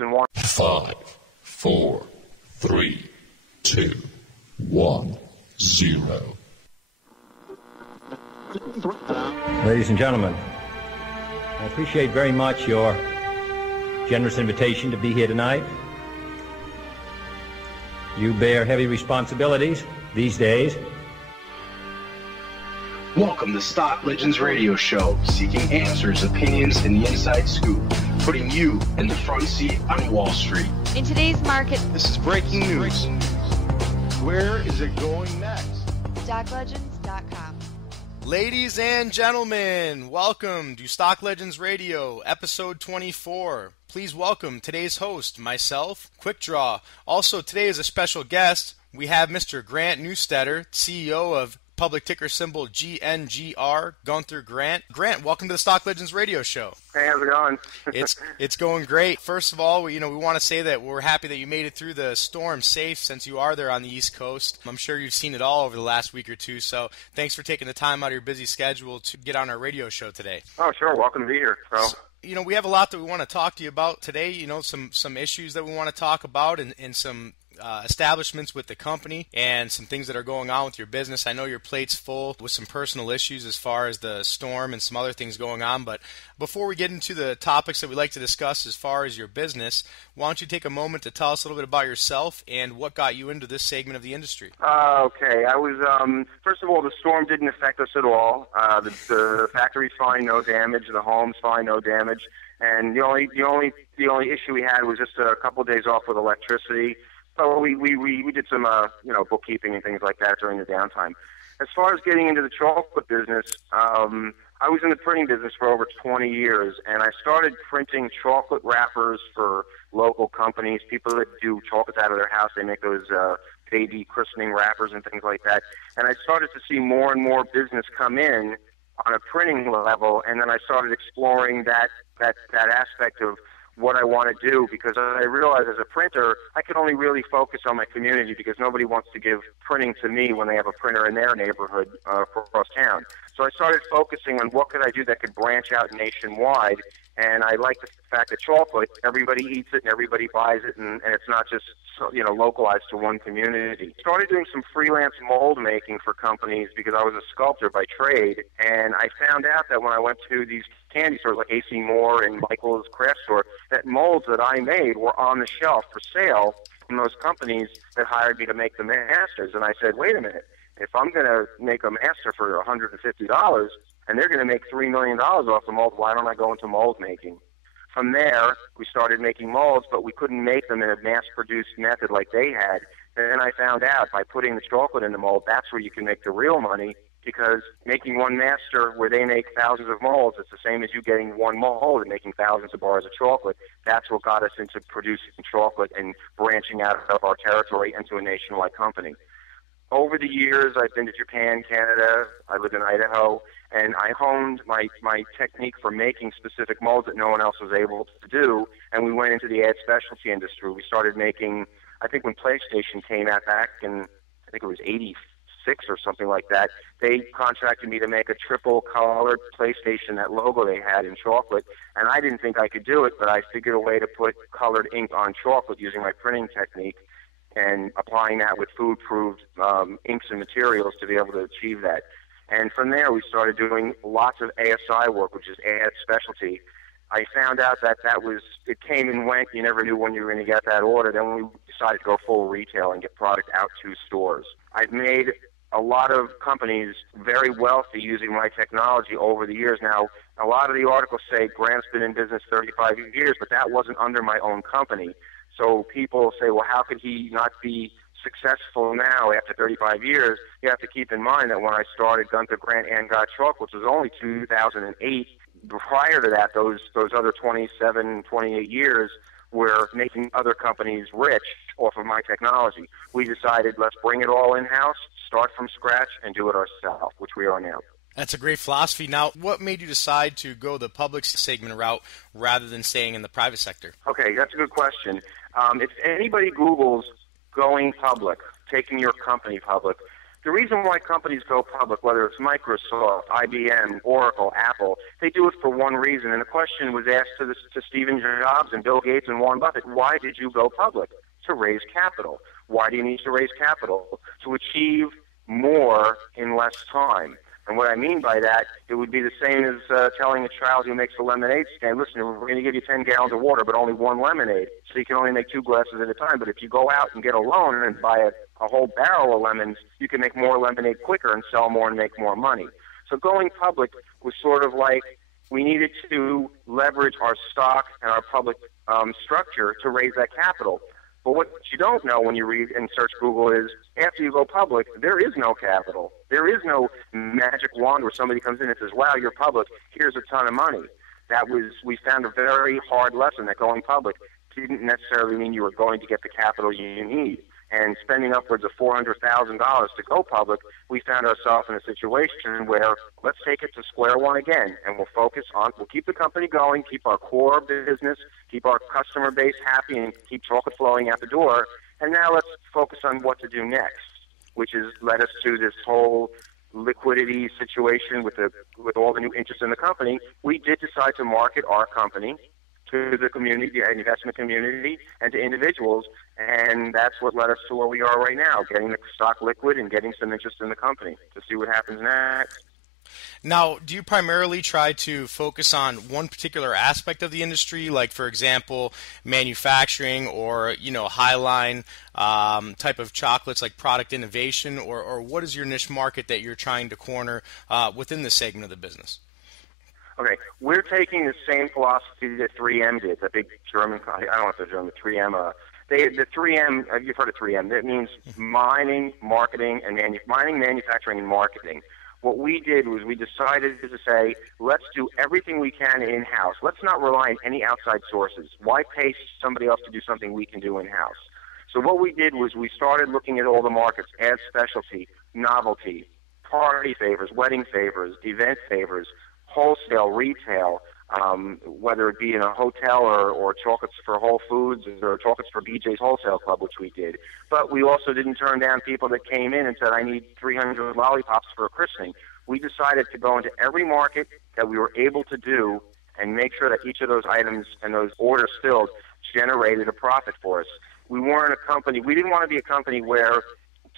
and one. 5, 4, 3, 2, 1, 0. Ladies and gentlemen, I appreciate very much your generous invitation to be here tonight. You bear heavy responsibilities these days. Welcome to Stock Legends Radio Show, seeking answers, opinions, and the inside scoop, putting you in the front seat on Wall Street. In today's market, this is breaking news. Where is it going next? StockLegends.com. Ladies and gentlemen, welcome to Stock Legends Radio, episode 24. Please welcome today's host, myself, Quick Draw. Also, today is a special guest. We have Mr. Grant Neustetter, CEO of public ticker symbol GNGR, Gunther Grant. Grant, welcome to the Stock Legends Radio Show. Hey, how's it going? It's going great. First of all, we want to say that we're happy that you made it through the storm safe since you are there on the East Coast. I'm sure you've seen it all over the last week or two, so thanks for taking the time out of your busy schedule to get on our radio show today. Oh, sure. Welcome to be here. So we have a lot that we want to talk to you about today, some issues that we want to talk about and some establishments with the company and some things that are going on with your business. I know your plate's full with some personal issues as far as the storm and some other things going on, but before we get into the topics that we like to discuss as far as your business, why don't you take a moment to tell us a little bit about yourself and what got you into this segment of the industry? Okay. I was, first of all, the storm didn't affect us at all. The factory's fine, no damage. The home's fine, no damage. And the only issue we had was just a couple of days off with electricity. So we did some bookkeeping and things like that during the downtime. As far as getting into the chocolate business, I was in the printing business for over 20 years, and I started printing chocolate wrappers for local companies, people that do chocolates out of their house. They make those baby christening wrappers and things like that. And I started to see more and more business come in on a printing level, and then I started exploring that aspect of what I want to do, because I realized as a printer, I could only really focus on my community because nobody wants to give printing to me when they have a printer in their neighborhood across town. So I started focusing on what could I do that could branch out nationwide, and I like the fact that chocolate, everybody eats it and everybody buys it, and it's not just localized to one community. Started doing some freelance mold making for companies because I was a sculptor by trade, and I found out that when I went to these candy stores like AC Moore and Michael's Craft Store, that molds that I made were on the shelf for sale from those companies that hired me to make the masters. And I said, wait a minute, if I'm going to make a master for $150 and they're going to make $3 million off the mold, why don't I go into mold making? From there, we started making molds, but we couldn't make them in a mass-produced method like they had. And then I found out by putting the chocolate in the mold, that's where you can make the real money, because making one master where they make thousands of molds, it's the same as you getting one mold and making thousands of bars of chocolate. That's what got us into producing chocolate and branching out of our territory into a nationwide company. Over the years, I've been to Japan, Canada, I live in Idaho, and I honed my technique for making specific molds that no one else was able to do, and we went into the ad specialty industry. We started making, I think when PlayStation came out back in, I think it was 86 or something like that, they contracted me to make a triple colored PlayStation, that logo they had in chocolate, and I didn't think I could do it, but I figured a way to put colored ink on chocolate using my printing technique and applying that with food-proofed inks and materials to be able to achieve that. And from there, we started doing lots of ASI work, which is ad specialty. I found out that it came and went. You never knew when you were going to get that order. Then we decided to go full retail and get product out to stores. I've made a lot of companies very wealthy using my technology over the years. Now, a lot of the articles say Grant's been in business 35 years, but that wasn't under my own company. So people say, well, how could he not be successful now after 35 years? You have to keep in mind that when I started Gunther Grant and Got Chocolates, it was only 2008. Prior to that, those other 27, 28 years were making other companies rich off of my technology. We decided, let's bring it all in-house, start from scratch, and do it ourselves, which we are now. That's a great philosophy. Now, what made you decide to go the public segment route rather than staying in the private sector? Okay, that's a good question. If anybody Googles going public, taking your company public, The reason why companies go public, whether it's Microsoft, IBM, Oracle, Apple, they do it for one reason. And the question was asked to Stephen Jobs and Bill Gates and Warren Buffett, why did you go public? To raise capital. Why do you need to raise capital? To achieve more in less time. And what I mean by that, it would be the same as telling a child who makes a lemonade stand, listen, we're going to give you 10 gallons of water, but only one lemonade, so you can only make 2 glasses at a time. But if you go out and get a loan and buy a whole barrel of lemons, you can make more lemonade quicker and sell more and make more money. So going public was sort of like we needed to leverage our stock and our public structure to raise that capital. But what you don't know when you read and search Google is after you go public, there is no capital. There is no magic wand where somebody comes in and says, wow, you're public, here's a ton of money. We found a very hard lesson that going public didn't necessarily mean you were going to get the capital you need. And spending upwards of $400,000 to go public, we found ourselves in a situation where let's take it to square one again, and we'll keep the company going, keep our core business, keep our customer base happy, and keep chocolate flowing out the door. And now let's focus on what to do next, which has led us to this whole liquidity situation with all the new interest in the company. We did decide to market our company to the community, the investment community, and to individuals, and that's what led us to where we are right now, getting the stock liquid and getting some interest in the company to see what happens next. Now, do you primarily try to focus on one particular aspect of the industry, like, for example, manufacturing or, highline type of chocolates, like product innovation, or what is your niche market that you're trying to corner within this segment of the business? Okay, we're taking the same philosophy that 3M did, the big German, I don't know if they're German, 3M. The 3M, you've heard of 3M, that means mining, marketing, and manufacturing and marketing. What we did was we decided to say, let's do everything we can in-house. Let's not rely on any outside sources. Why pay somebody else to do something we can do in-house? So what we did was we started looking at all the markets, add specialty, novelty, party favors, wedding favors, event favors, wholesale, retail, whether it be in a hotel or chocolates for Whole Foods or chocolates for BJ's Wholesale Club, which we did. But we also didn't turn down people that came in and said, I need 300 lollipops for a christening. We decided to go into every market that we were able to do and make sure that each of those items and those orders filled generated a profit for us. We weren't a company, we didn't want to be a company where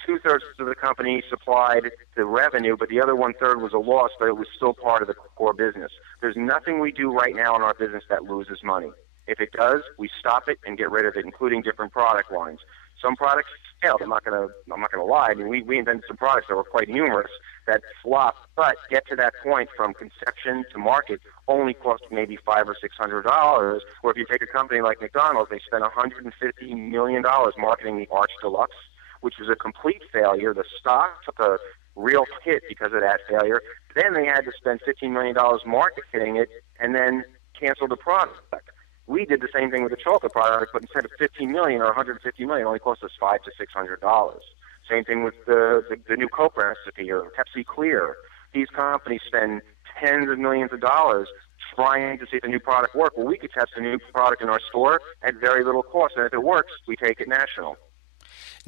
2/3 of the company supplied the revenue, but the other 1/3 was a loss, but it was still part of the core business. There's nothing we do right now in our business that loses money. If it does, we stop it and get rid of it, including different product lines. Some products failed. I'm not gonna lie. I mean, we invented some products that were quite numerous that flopped, but get to that point from conception to market only cost maybe $500 or $600. Or if you take a company like McDonald's, they spent $150 million marketing the Arch Deluxe, which was a complete failure. The stock took a real hit because of that failure. Then they had to spend $15 million marketing it and then cancel the product. We did the same thing with the chocolate product, but instead of $15 million or $150 million, it only cost us $500 to $600. Same thing with the new Coke recipe or Pepsi Clear. These companies spend tens of millions of dollars trying to see if the new product works. Well, we could test a new product in our store at very little cost, and if it works, we take it national.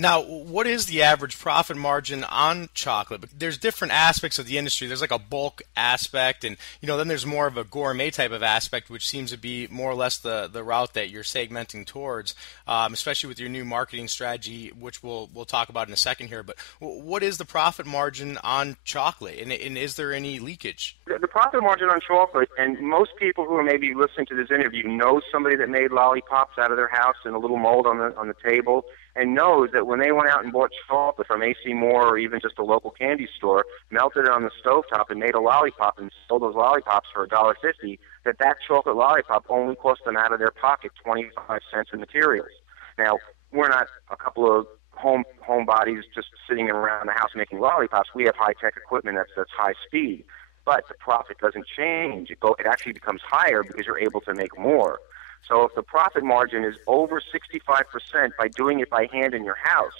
Now, what is the average profit margin on chocolate? There's different aspects of the industry. There's like a bulk aspect, and then there's more of a gourmet type of aspect, which seems to be more or less the route that you're segmenting towards, especially with your new marketing strategy, which we'll talk about in a second here. But what is the profit margin on chocolate, and is there any leakage? The profit margin on chocolate, and most people who are maybe listening to this interview know somebody that made lollipops out of their house in a little mold on the table, and knows that when they went out and bought chocolate from A.C. Moore or even just a local candy store, melted it on the stovetop and made a lollipop and sold those lollipops for $1.50, that chocolate lollipop only cost them out of their pocket 25 cents in materials. Now, we're not a couple of homebodies just sitting around the house making lollipops. We have high-tech equipment that's high speed. But the profit doesn't change. It actually becomes higher because you're able to make more. So if the profit margin is over 65% by doing it by hand in your house,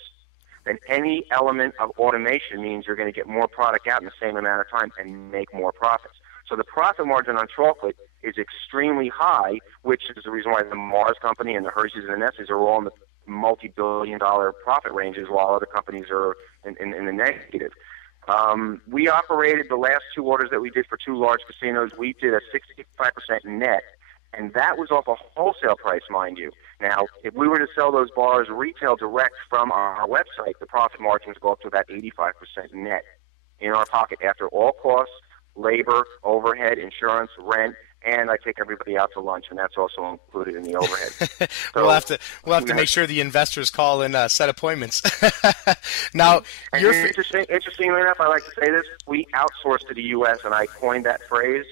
then any element of automation means you're going to get more product out in the same amount of time and make more profits. So the profit margin on chocolate is extremely high, which is the reason why the Mars Company and the Hershey's and the Nestle's are all in multi-billion-dollar profit ranges, while other companies are in the negative. We operated the last 2 orders that we did for 2 large casinos. We did a 65% net, and that was off a wholesale price, mind you. Now, if we were to sell those bars retail direct from our website, the profit margins go up to about 85% net in our pocket after all costs, labor, overhead, insurance, rent, and I take everybody out to lunch, and that's also included in the overhead. So, we'll have to make sure the investors call and set appointments. Now, interestingly enough, I like to say this: we outsource to the U.S., and I coined that phrase.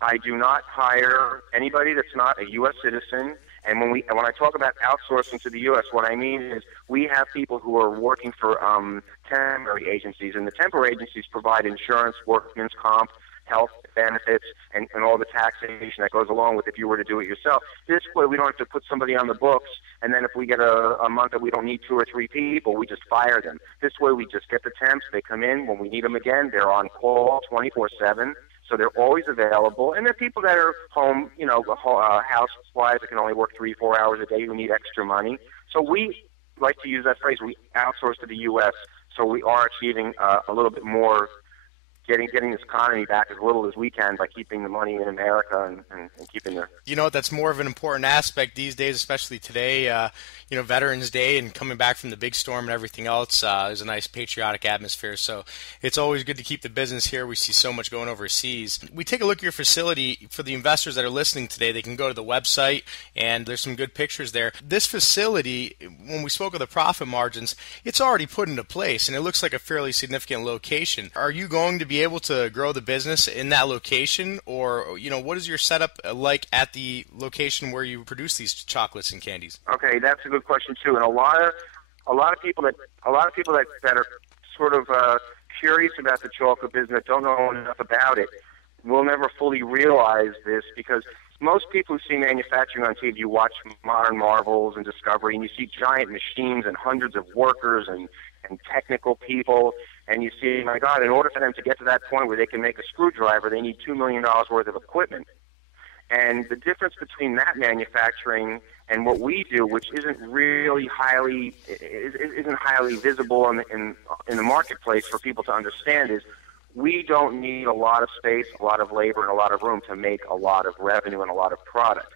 I do not hire anybody that's not a U.S. citizen. And when I talk about outsourcing to the U.S., what I mean is we have people who are working for temporary agencies, and the temporary agencies provide insurance, workman's comp, health benefits, and all the taxation that goes along with if you were to do it yourself. This way, we don't have to put somebody on the books, and then if we get a month that we don't need 2 or 3 people, we just fire them. This way, we just get the temps. They come in. When we need them again, they're on call 24/7. So they're always available. And there are people that are home, housewives that can only work 3-4 hours a day who need extra money. So we like to use that phrase, we outsource to the U.S., so we are achieving a little bit more, getting this economy back as little as we can by keeping the money in America and keeping the... You know, that's more of an important aspect these days, especially today, Veterans Day and coming back from the big storm and everything else. There's a nice patriotic atmosphere, so it's always good to keep the business here. We see so much going overseas. We take a look at your facility. For the investors that are listening today, they can go to the website, and there's some good pictures there. This facility, when we spoke of the profit margins, it's already put into place, and it looks like a fairly significant location. Are you going to be able to grow the business in that location, or what is your setup like at the location where you produce these chocolates and candies? Okay, that's a good question too, and a lot of people that are sort of curious about the chocolate business that don't know enough about it will never fully realize this, because most people who see manufacturing on TV, you watch Modern Marvels and Discovery, and you see giant machines and hundreds of workers and technical people, and you see, my God, in order for them to get to that point where they can make a screwdriver, they need $2 million worth of equipment. And the difference between that manufacturing and what we do, which isn't highly visible in the marketplace for people to understand, is we don't need a lot of space, a lot of labor, and a lot of room to make a lot of revenue and a lot of product.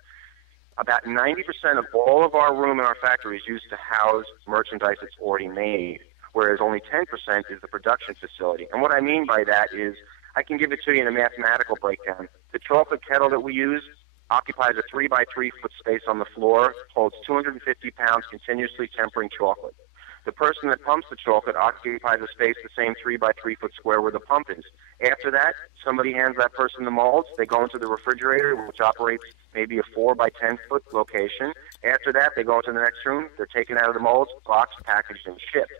About 90% of all of our room in our factory is used to house merchandise that's already made, whereas only 10% is the production facility. And what I mean by that is, I can give it to you in a mathematical breakdown. The chocolate kettle that we use occupies a 3-by-3 foot space on the floor, holds 250 pounds continuously tempering chocolate. The person that pumps the chocolate occupies a space the same 3-by-3 foot square where the pump is. After that, somebody hands that person the molds. They go into the refrigerator, which operates maybe a 4-by-10 foot location. After that, they go into the next room. They're taken out of the molds, boxed, packaged, and shipped.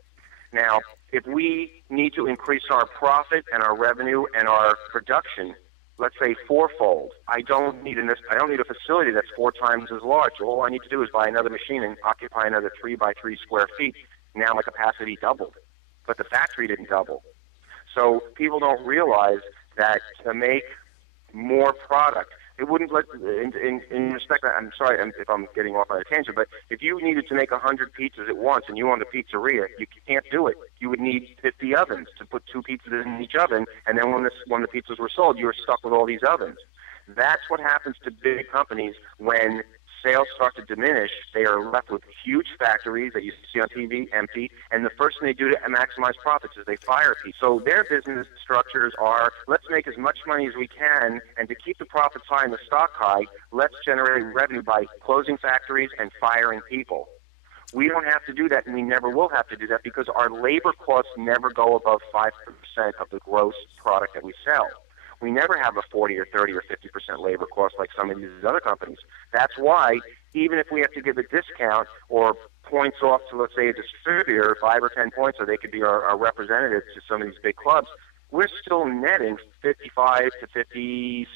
Now, if we need to increase our profit and our revenue and our production, let's say 4-fold, I don't need a facility that's 4 times as large. All I need to do is buy another machine and occupy another 3-by-3 square feet. Now my capacity doubled, but the factory didn't double. So people don't realize that to make more product, it wouldn't let, in respect, I'm sorry if I'm getting off on a tangent, but if you needed to make 100 pizzas at once and you owned a pizzeria, you can't do it. You would need 50 ovens to put 2 pizzas in each oven, and then when the pizzas were sold, you were stuck with all these ovens. That's what happens to big companies when sales start to diminish. They are left with huge factories that you see on TV empty, and the first thing they do to maximize profits is they fire people. So their business structures are, let's make as much money as we can, and to keep the profits high and the stock high, let's generate revenue by closing factories and firing people. We don't have to do that, and we never will have to do that, because our labor costs never go above 5% of the gross product that we sell. We never have a 40 or 30 or 50% labor cost like some of these other companies. That's why, even if we have to give a discount or points off to, let's say, a distributor, 5 or 10 points, so they could be our representatives to some of these big clubs, we're still netting 55 to 57%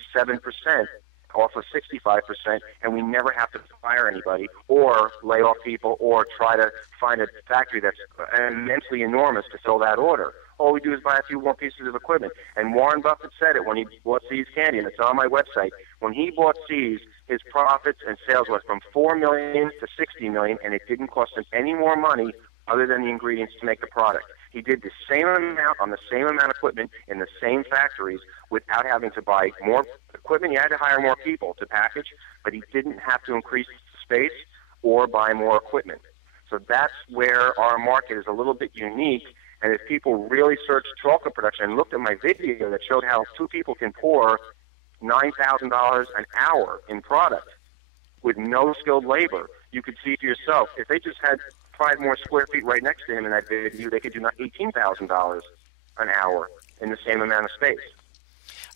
off of 65%, and we never have to fire anybody or lay off people or try to find a factory that's immensely enormous to fill that order. All we do is buy a few more pieces of equipment. And Warren Buffett said it when he bought See's Candy, and it's on my website. When he bought See's, his profits and sales went from $4 million to $60 million, and it didn't cost him any more money other than the ingredients to make the product. He did the same amount on the same amount of equipment in the same factories without having to buy more equipment. He had to hire more people to package, but he didn't have to increase space or buy more equipment. So that's where our market is a little bit unique. And if people really search chocolate production and looked at my video that showed how two people can pour $9,000 an hour in product with no skilled labor, you could see for yourself. If they just had 5 more square feet right next to him in that video, they could do $18,000 an hour in the same amount of space.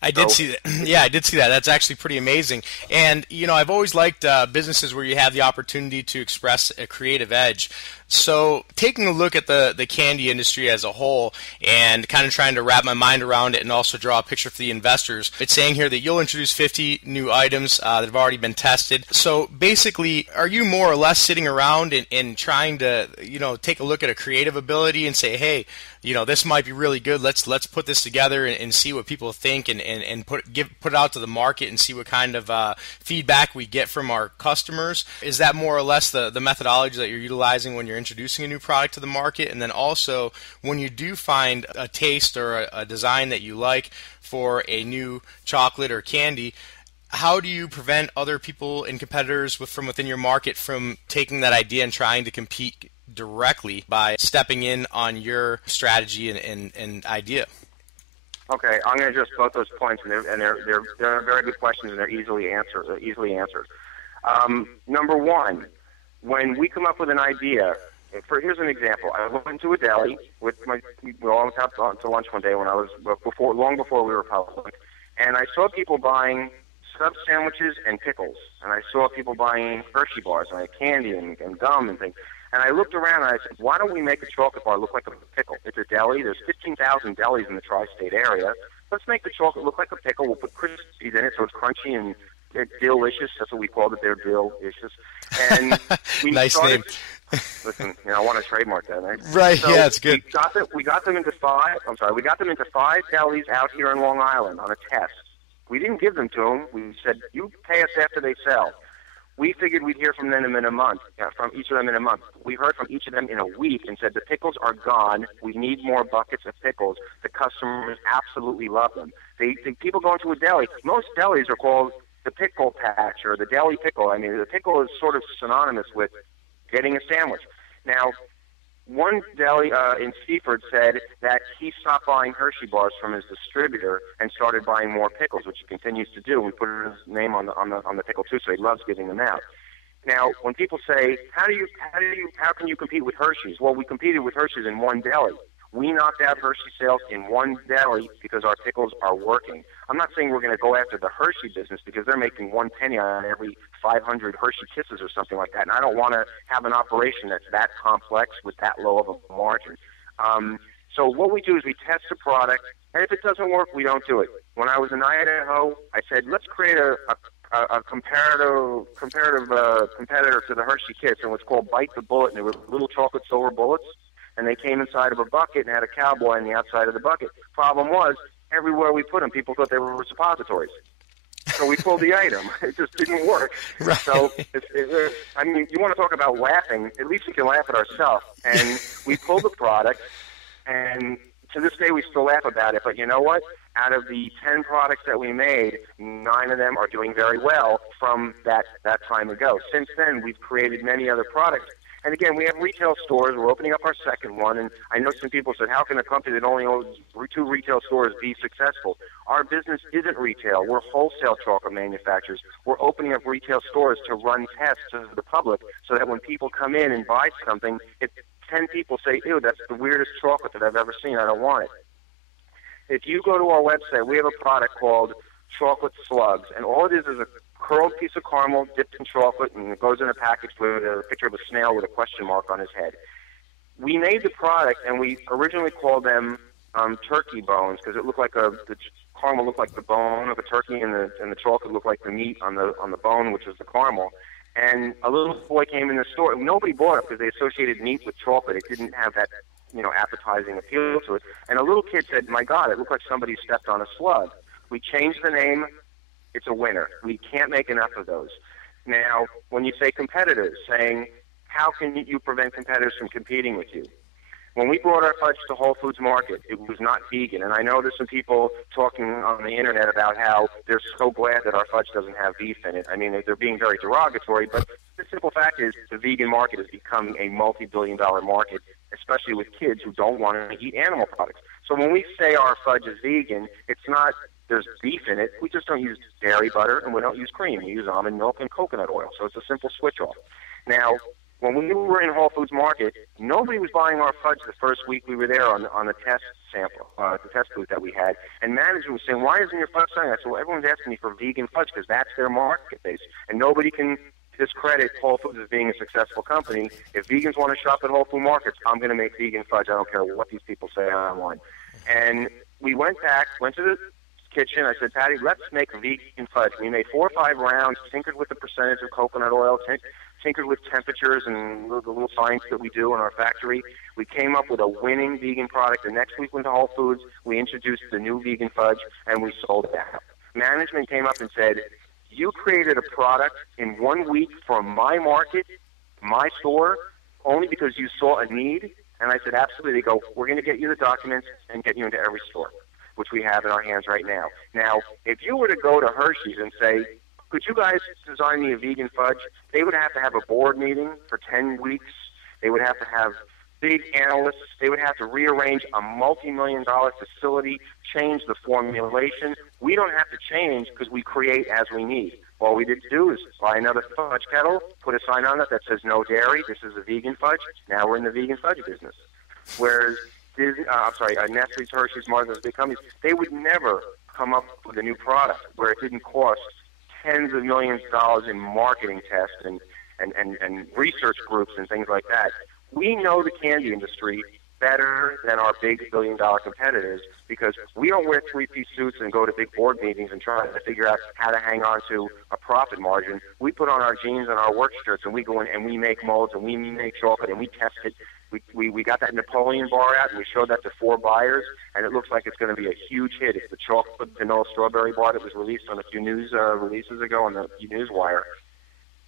I did see that. Yeah, I did see that. That's actually pretty amazing. And, you know, I've always liked businesses where you have the opportunity to express a creative edge. So taking a look at the candy industry as a whole and kind of trying to wrap my mind around it and also draw a picture for the investors, it's saying here that you'll introduce 50 new items that have already been tested. So basically, are you more or less sitting around and trying to, you know, take a look at a creative ability and say, hey, you know, this might be really good. Let's put this together and see what people think and put it out to the market and see what kind of feedback we get from our customers? Is that more or less the methodology that you're utilizing when you're introducing a new product to the market? And then also, when you do find a taste or a design that you like for a new chocolate or candy, how do you prevent other people and competitors from within your market from taking that idea and trying to compete directly by stepping in on your strategy and idea? Okay, I'm going to address both those points, and they're very good questions, and they're easily answered. Number one, when we come up with an idea, here's an example. I went to a deli we all went out to lunch one day when I was long before we were public, and I saw people buying sub sandwiches and pickles, and I saw people buying Hershey bars and candy and gum and things. And I looked around and I said, why don't we make a chocolate bar look like a pickle? It's a deli. There's 15,000 delis in the tri-state area. Let's make the chocolate look like a pickle. We'll put Crispies in it so it's crunchy and delicious. That's what we called it. They're delicious. And we nice started, name. Listen, you know, I want to trademark that, right? Right. So yeah, it's good. We got them into 5 delis out here in Long Island on a test. We didn't give them to them. We said, you pay us after they sell. We figured we'd hear from them in a month, from each of them in a month. We heard from each of them in a week and said, the pickles are gone. We need more buckets of pickles. The customers absolutely love them. People go into a deli. Most delis are called the pickle patch or the deli pickle. I mean, the pickle is sort of synonymous with getting a sandwich. Now, one deli in Seaford said that he stopped buying Hershey bars from his distributor and started buying more pickles, which he continues to do. We put his name on the pickle too, so he loves giving them out. Now, when people say, how can you compete with Hershey's? Well, we competed with Hershey's in one deli. We knocked out Hershey sales in one deli because our pickles are working. I'm not saying we're going to go after the Hershey business because they're making 1 penny on every 500 Hershey Kisses or something like that, and I don't want to have an operation that's that complex with that low of a margin. So what we do is we test the product, and if it doesn't work, we don't do it. When I was in Idaho, I said, let's create a competitor to the Hershey Kiss, and what's called Bite the Bullet, and they were little chocolate silver bullets. And they came inside of a bucket and had a cowboy on the outside of the bucket. Problem was, everywhere we put them, people thought they were suppositories. So we pulled the item. It just didn't work. Right. So, I mean, you want to talk about laughing, at least we can laugh at ourselves. And we pulled the product, and to this day we still laugh about it. But you know what? Out of the 10 products that we made, 9 of them are doing very well from that time ago. Since then, we've created many other products. And again, we have retail stores. We're opening up our second one. And I know some people said, how can a company that only owns 2 retail stores be successful? Our business isn't retail. We're wholesale chocolate manufacturers. We're opening up retail stores to run tests to the public so that when people come in and buy something, if 10 people say, ew, that's the weirdest chocolate that I've ever seen, I don't want it. If you go to our website, we have a product called Chocolate Slugs. And all it is a curled piece of caramel dipped in chocolate, and it goes in a package with a picture of a snail with a question mark on his head. We made the product, and we originally called them turkey bones because it looked like the caramel looked like the bone of a turkey, and the chocolate looked like the meat on the bone, which is the caramel. And a little boy came in the store. Nobody bought it because they associated meat with chocolate. It didn't have that appetizing appeal to it. And a little kid said, "My God, it looked like somebody stepped on a slug." We changed the name. It's a winner. We can't make enough of those. Now, when you say competitors, saying, how can you prevent competitors from competing with you? When we brought our fudge to Whole Foods Market, it was not vegan. And I know there's some people talking on the internet about how they're so glad that our fudge doesn't have beef in it. I mean, they're being very derogatory, but the simple fact is the vegan market has become a multi-billion-dollar market, especially with kids who don't want to eat animal products. So when we say our fudge is vegan, it's not there's beef in it. We just don't use dairy butter, and we don't use cream. We use almond milk and coconut oil. So it's a simple switch-off. Now, when we were in Whole Foods Market, nobody was buying our fudge the first week we were there on the test sample, the test booth that we had. And management was saying, "Why isn't your fudge selling?" I said, "Well, everyone's asking me for vegan fudge because that's their market base. And nobody can discredit Whole Foods as being a successful company. If vegans want to shop at Whole Foods Markets, I'm going to make vegan fudge. I don't care what these people say online." And we went to the kitchen. I said, "Patty, let's make vegan fudge." We made 4 or 5 rounds, tinkered with the percentage of coconut oil, tinkered with temperatures and the little science that we do in our factory. We came up with a winning vegan product. The next week went to Whole Foods. We introduced the new vegan fudge, and we sold it out. Management came up and said, "You created a product in 1 week for my market, my store, only because you saw a need?" And I said, "Absolutely." They go, "We're going to get you the documents and get you into every store," which we have in our hands right now. Now, if you were to go to Hershey's and say, "Could you guys design me a vegan fudge?" They would have to have a board meeting for 10 weeks. They would have to have big analysts. They would have to rearrange a multi-million-dollar facility, change the formulation. We don't have to change because we create as we need. All we did to do is buy another fudge kettle, put a sign on it that says "No dairy. This is a vegan fudge." Now we're in the vegan fudge business. Whereas Nestle's, Hershey's, Mars, those big companies, they would never come up with a new product where it didn't cost tens of millions of dollars in marketing tests and research groups and things like that. We know the candy industry better than our big billion-dollar competitors because we don't wear 3-piece suits and go to big board meetings and try to figure out how to hang on to a profit margin. We put on our jeans and our work shirts, and we go in and we make molds and we make chocolate and we test it. We got that Napoleon bar out and we showed that to 4 buyers, and it looks like it's going to be a huge hit. It's the chocolate vanilla strawberry bar that was released on a few news releases ago on the Newswire.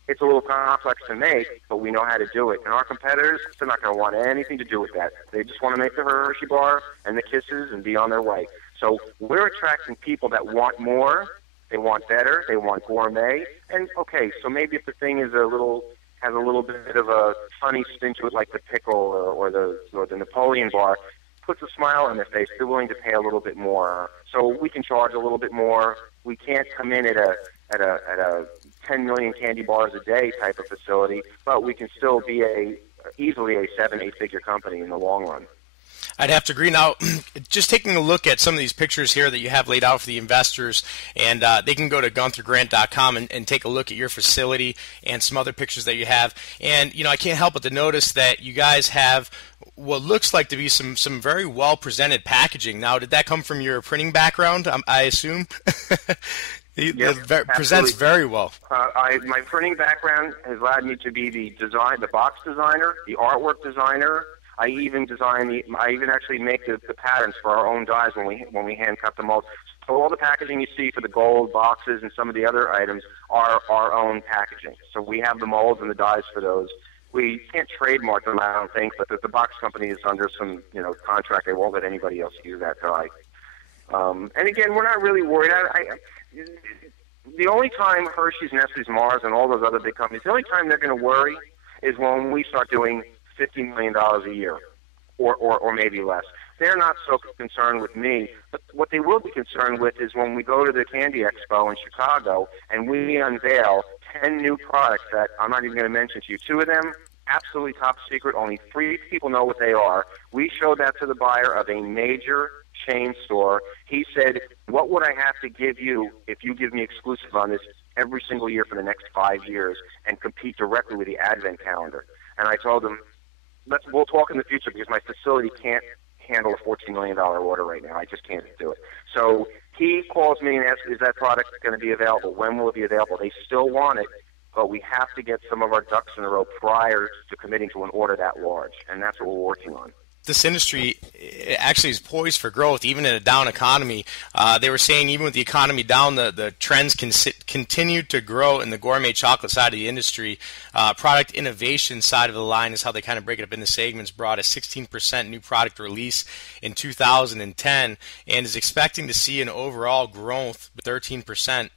It's a little complex to make, but we know how to do it. And our competitors, they're not going to want anything to do with that. They just want to make the Hershey bar and the Kisses and be on their way. So we're attracting people that want more, they want better, they want gourmet. And okay, so maybe if the thing is has a little bit of a funny spin to it, like the pickle or the Napoleon bar, puts a smile on their face, they're willing to pay a little bit more. So we can charge a little bit more. We can't come in at a 10 million candy bars a day type of facility, but we can still be easily a 7-8 figure company in the long run. I'd have to agree. Now, just taking a look at some of these pictures here that you have laid out for the investors, and they can go to GuntherGrant.com and take a look at your facility and some other pictures that you have. And, I can't help but to notice that you guys have what looks like to be some very well-presented packaging. Now, did that come from your printing background, I assume? Yes, presents very well. My printing background has allowed me to be the box designer, the artwork designer. I even actually make the patterns for our own dies when we hand cut the molds. So all the packaging you see for the gold boxes and some of the other items are our own packaging. So we have the molds and the dies for those. We can't trademark them, I don't think, but the box company is under some contract. They won't let anybody else use that die. And again, we're not really worried. The only time Hershey's, Nestle's, Mars, and all those other big companies, the only time they're going to worry is when we start doing $50 million a year or maybe less. They're not so concerned with me, but what they will be concerned with is when we go to the Candy Expo in Chicago and we unveil 10 new products that I'm not even going to mention to you. 2 of them, absolutely top secret, only 3 people know what they are. We showed that to the buyer of a major chain store. He said, "What would I have to give you if you give me exclusive on this every single year for the next 5 years and compete directly with the Advent calendar?" And I told him, we'll talk in the future because my facility can't handle a $14 million order right now. I just can't do it. So he calls me and asks, "Is that product going to be available? When will it be available?" They still want it, but we have to get some of our ducks in a row prior to committing to an order that large, and that's what we're working on. this industry actually is poised for growth, even in a down economy. They were saying even with the economy down, the trends continue to grow in the gourmet chocolate side of the industry. Product innovation side of the line is how they kind of break it up into segments. Brought a 16% new product release in 2010 and is expecting to see an overall growth of 13%.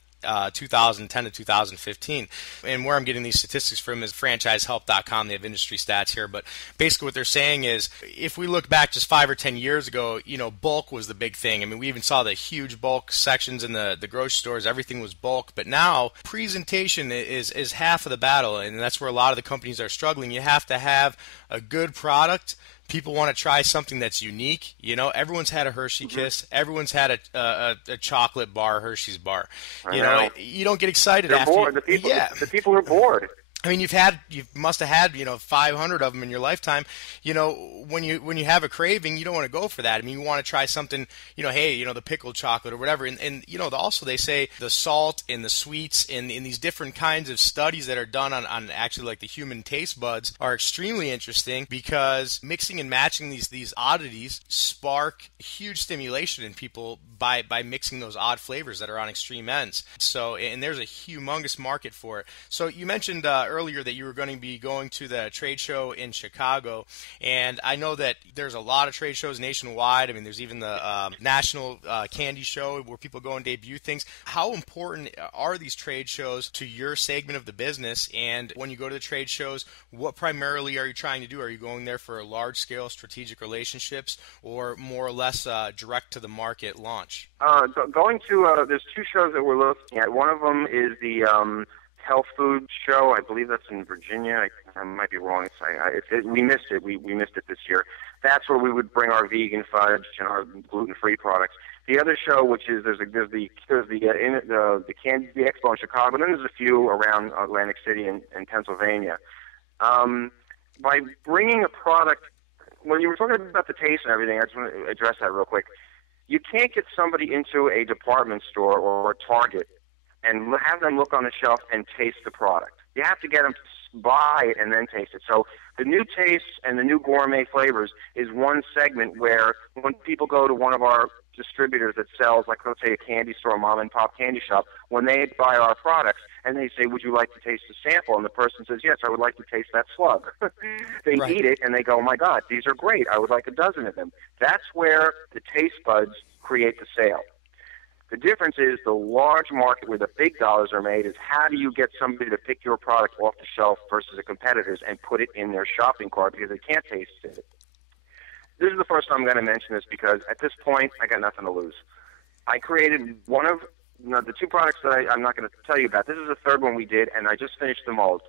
2010 to 2015. And where I'm getting these statistics from is franchisehelp.com. They have industry stats here, but basically what they're saying is if we look back just 5 or 10 years ago, bulk was the big thing. I mean, we even saw the huge bulk sections in the grocery stores. Everything was bulk, but now presentation is half of the battle, and that's where a lot of the companies are struggling. You have to have a good product. People want to try something that's unique. Everyone's had a Hershey Kiss. Everyone's had a chocolate bar, Hershey's bar. You don't get excited They're after. Bored. The people are bored. I mean, you must have had 500 of them in your lifetime. When you have a craving, you don't want to go for that. I mean, you want to try something. The pickled chocolate or whatever. And also they say the salt and the sweets and these different kinds of studies that are done on actually like the human taste buds are extremely interesting because mixing and matching these oddities spark huge stimulation in people by mixing those odd flavors that are on extreme ends. So, and there's a humongous market for it. So you mentioned earlier that you were going to be going to the trade show in Chicago, and I know that there's a lot of trade shows nationwide. I mean, there's even the National Candy Show where people go and debut things. How important are these trade shows to your segment of the business? And when you go to the trade shows, what primarily are you trying to do? Are you going there for large-scale strategic relationships or more or less direct-to-the-market launch? Going to there's 2 shows that we're looking at. One of them is the health food show. I believe that's in Virginia. I might be wrong. We missed it. We missed it this year. That's where we would bring our vegan fudge and our gluten-free products. The other show, which is there's the Candy Expo in Chicago, and then there's a few around Atlantic City and Pennsylvania. By bringing a product, when you were talking about the taste and everything, I just want to address that real quick. You can't get somebody into a department store or a Target and have them look on the shelf and taste the product. You have to get them to buy it and then taste it. So the new tastes and the new gourmet flavors is one segment where when people go to one of our distributors that sells, like let's say a candy store, a mom and pop candy shop, when they buy our products and they say, would you like to taste the sample? And the person says, yes, I would like to taste that slug. They eat it and they go, oh my God, these are great. I would like a dozen of them. That's where the taste buds create the sale. The difference is the large market where the big dollars are made is how do you get somebody to pick your product off the shelf versus the competitors and put it in their shopping cart because they can't taste it. This is the first time I'm going to mention this because at this point I got nothing to lose. I created one of the 2 products that I'm not going to tell you about. This is the 3rd one we did, and I just finished the mold.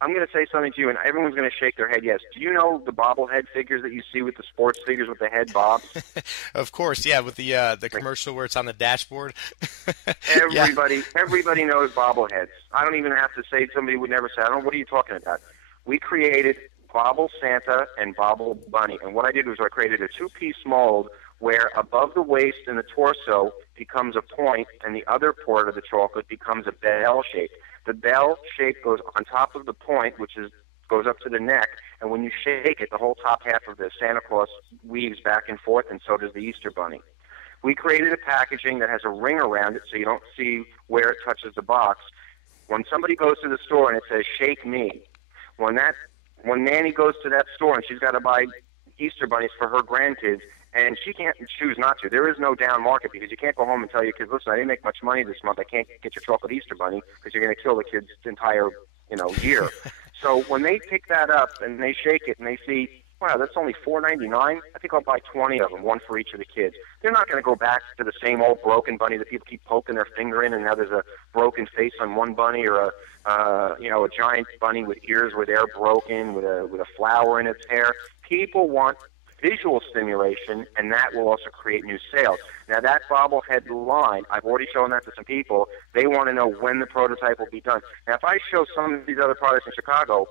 I'm going to say something to you, and everyone's going to shake their head yes. Do you know the bobblehead figures that you see with the sports figures with the head bobs? Of course, yeah, with the commercial where it's on the dashboard. Everybody knows bobbleheads. I don't even have to say, somebody would never say, I don't know, what are you talking about? We created Bobble Santa and Bobble Bunny, and what I did was I created a 2-piece mold where above the waist and the torso becomes a point, and the other part of the chocolate becomes a bell shape. The bell shape goes on top of the point, which goes up to the neck, and when you shake it, the whole top half of the Santa Claus weaves back and forth, and so does the Easter Bunny. We created a packaging that has a ring around it so you don't see where it touches the box. When somebody goes to the store and it says, shake me, when Nanny goes to that store and she's got to buy Easter bunnies for her grandkids, and she can't choose not to. There is no down market because you can't go home and tell your kids, listen, I didn't make much money this month. I can't get your chocolate Easter bunny because you're going to kill the kid's entire year. So when they pick that up and they shake it and they see, wow, that's only $4.99. I think I'll buy 20 of them, one for each of the kids. They're not going to go back to the same old broken bunny that people keep poking their finger in, and now there's a broken face on one bunny or a giant bunny with ears where they're broken with a flower in its hair. People want visual stimulation, and that will also create new sales. Now, that bobblehead line, I've already shown that to some people. They want to know when the prototype will be done. Now, if I show some of these other products in Chicago,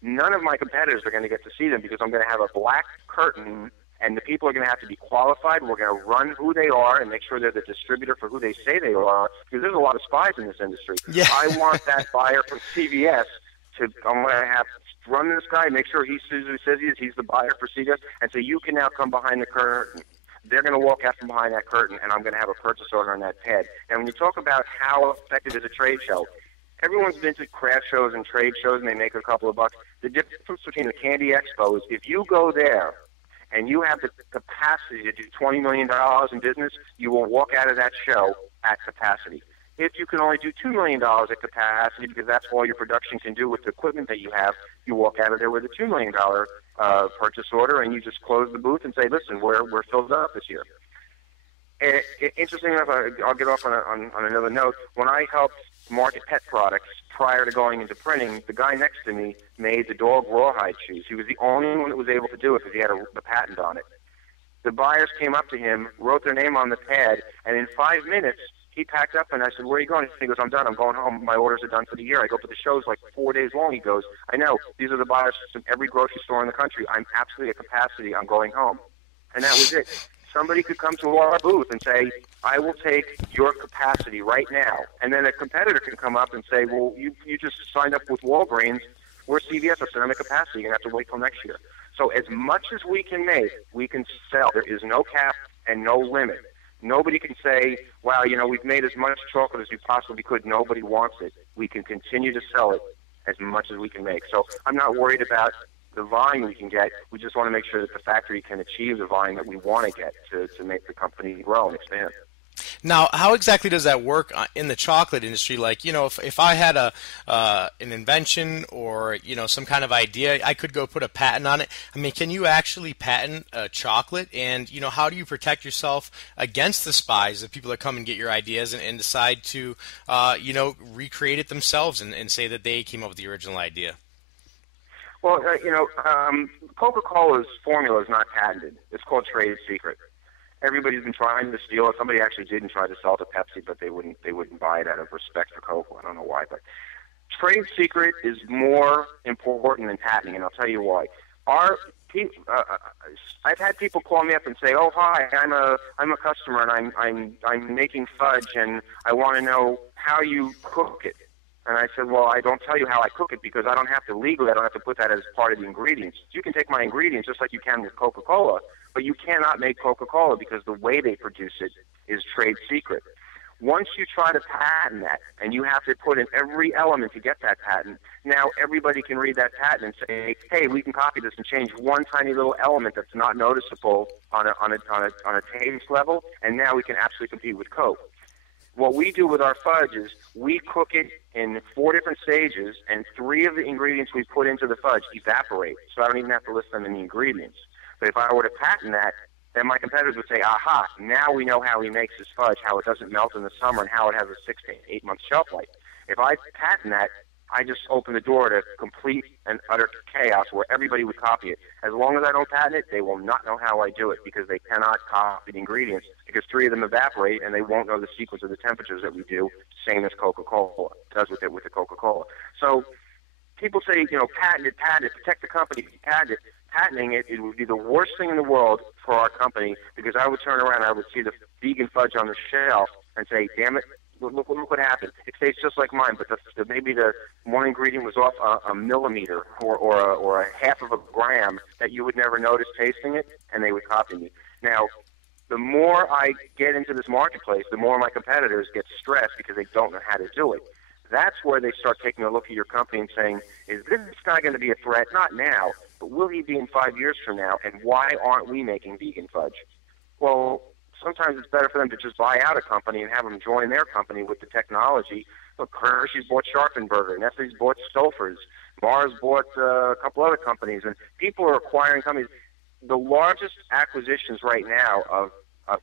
none of my competitors are going to get to see them because I'm going to have a black curtain, and the people are going to have to be qualified. We're going to run who they are and make sure they're the distributor for who they say they are, because there's a lot of spies in this industry. Yeah. I want that buyer from CVS I'm going to have run this guy, make sure he says he is, he's the buyer for CVS, and so you can now come behind the curtain. They're going to walk out from behind that curtain, and I'm going to have a purchase order on that pad. And when you talk about how effective is a trade show, everyone's been to craft shows and trade shows, and they make a couple of bucks. The difference between the Candy Expo is if you go there and you have the capacity to do $20 million in business, you will walk out of that show at capacity. If you can only do $2 million at capacity because that's all your production can do with the equipment that you have, you walk out of there with a $2 million purchase order, and you just close the booth and say, listen, we're filled up this year. Interesting enough, I'll get off on another note. When I helped market pet products prior to going into printing, the guy next to me made the dog rawhide shoes. He was the only one that was able to do it because he had the patent on it. The buyers came up to him, wrote their name on the pad, and in 5 minutes, he packed up, and I said, where are you going? He goes, I'm done. I'm going home. My orders are done for the year. I go to the shows like 4 days long. He goes, I know. These are the buyers from every grocery store in the country. I'm absolutely at capacity. I'm going home. And that was it. Somebody could come to our booth and say, I will take your capacity right now. And then a competitor can come up and say, well, you just signed up with Walgreens. We're CVS. I said, I'm at capacity. You're going to have to wait till next year. So as much as we can make, we can sell. There is no cap and no limit. Nobody can say, wow, we've made as much chocolate as we possibly could. Nobody wants it. We can continue to sell it as much as we can make. So I'm not worried about the volume we can get. We just want to make sure that the factory can achieve the volume that we want to get to make the company grow and expand. Now, how exactly does that work in the chocolate industry? Like, if I had an invention or, some kind of idea, I could go put a patent on it. I mean, can you actually patent a chocolate? And, how do you protect yourself against the spies, the people that come and get your ideas and decide to, recreate it themselves and say that they came up with the original idea? Well, Coca-Cola's formula is not patented. It's called trade secret. Everybody's been trying to steal it. Somebody actually did try to sell it to Pepsi, but they wouldn't buy it out of respect for Coke. I don't know why, but trade secret is more important than patenting, and I'll tell you why. I've had people call me up and say, "Oh, hi, I'm a customer, and I'm making fudge, and I want to know how you cook it." And I said, well, I don't tell you how I cook it because I don't have to legally, I don't have to put that as part of the ingredients. You can take my ingredients just like you can with Coca-Cola, but you cannot make Coca-Cola because the way they produce it is trade secret. Once you try to patent that, and you have to put in every element to get that patent, now everybody can read that patent and say, hey, we can copy this and change one tiny little element that's not noticeable on a taste level, and now we can absolutely compete with Coke. What we do with our fudge is we cook it in 4 different stages, and 3 of the ingredients we put into the fudge evaporate, so I don't even have to list them in the ingredients. But if I were to patent that, then my competitors would say, aha, now we know how he makes his fudge, how it doesn't melt in the summer, and how it has a 6 to 8 month shelf life. If I patent that, I just open the door to complete and utter chaos where everybody would copy it. As long as I don't patent it, they will not know how I do it because they cannot copy the ingredients because 3 of them evaporate and they won't know the sequence of the temperatures that we do, same as Coca-Cola does with the Coca-Cola. So people say, patent it, protect the company, patent it. Patenting it, it would be the worst thing in the world for our company because I would turn around and I would see the vegan fudge on the shelf and say, damn it, look what happened. It tastes just like mine, but maybe the one ingredient was off a millimeter or a half of a gram that you would never notice tasting it, and they would copy me. Now, the more I get into this marketplace, the more my competitors get stressed because they don't know how to do it. That's where they start taking a look at your company and saying, is this guy going to be a threat? Not now, but will he be in 5 years from now, and why aren't we making vegan fudge? Well, sometimes it's better for them to just buy out a company and have them join their company with the technology. Look, Hershey's bought Sharpenberger, Nestle's bought Stouffer's, Mars bought a couple other companies, and people are acquiring companies. The largest acquisitions right now of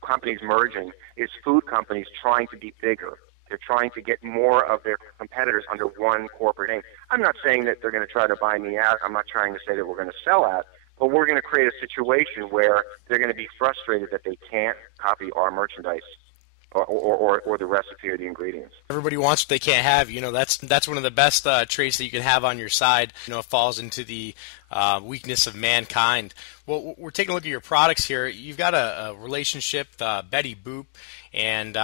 companies merging is food companies trying to be bigger. They're trying to get more of their competitors under one corporate name. I'm not saying that they're going to try to buy me out. I'm not trying to say that we're going to sell out. But we're going to create a situation where they're going to be frustrated that they can't copy our merchandise or the recipe or the ingredients. Everybody wants what they can't have. That's one of the best traits that you can have on your side. It falls into the weakness of mankind. Well, we're taking a look at your products here. You've got a relationship, Betty Boop, and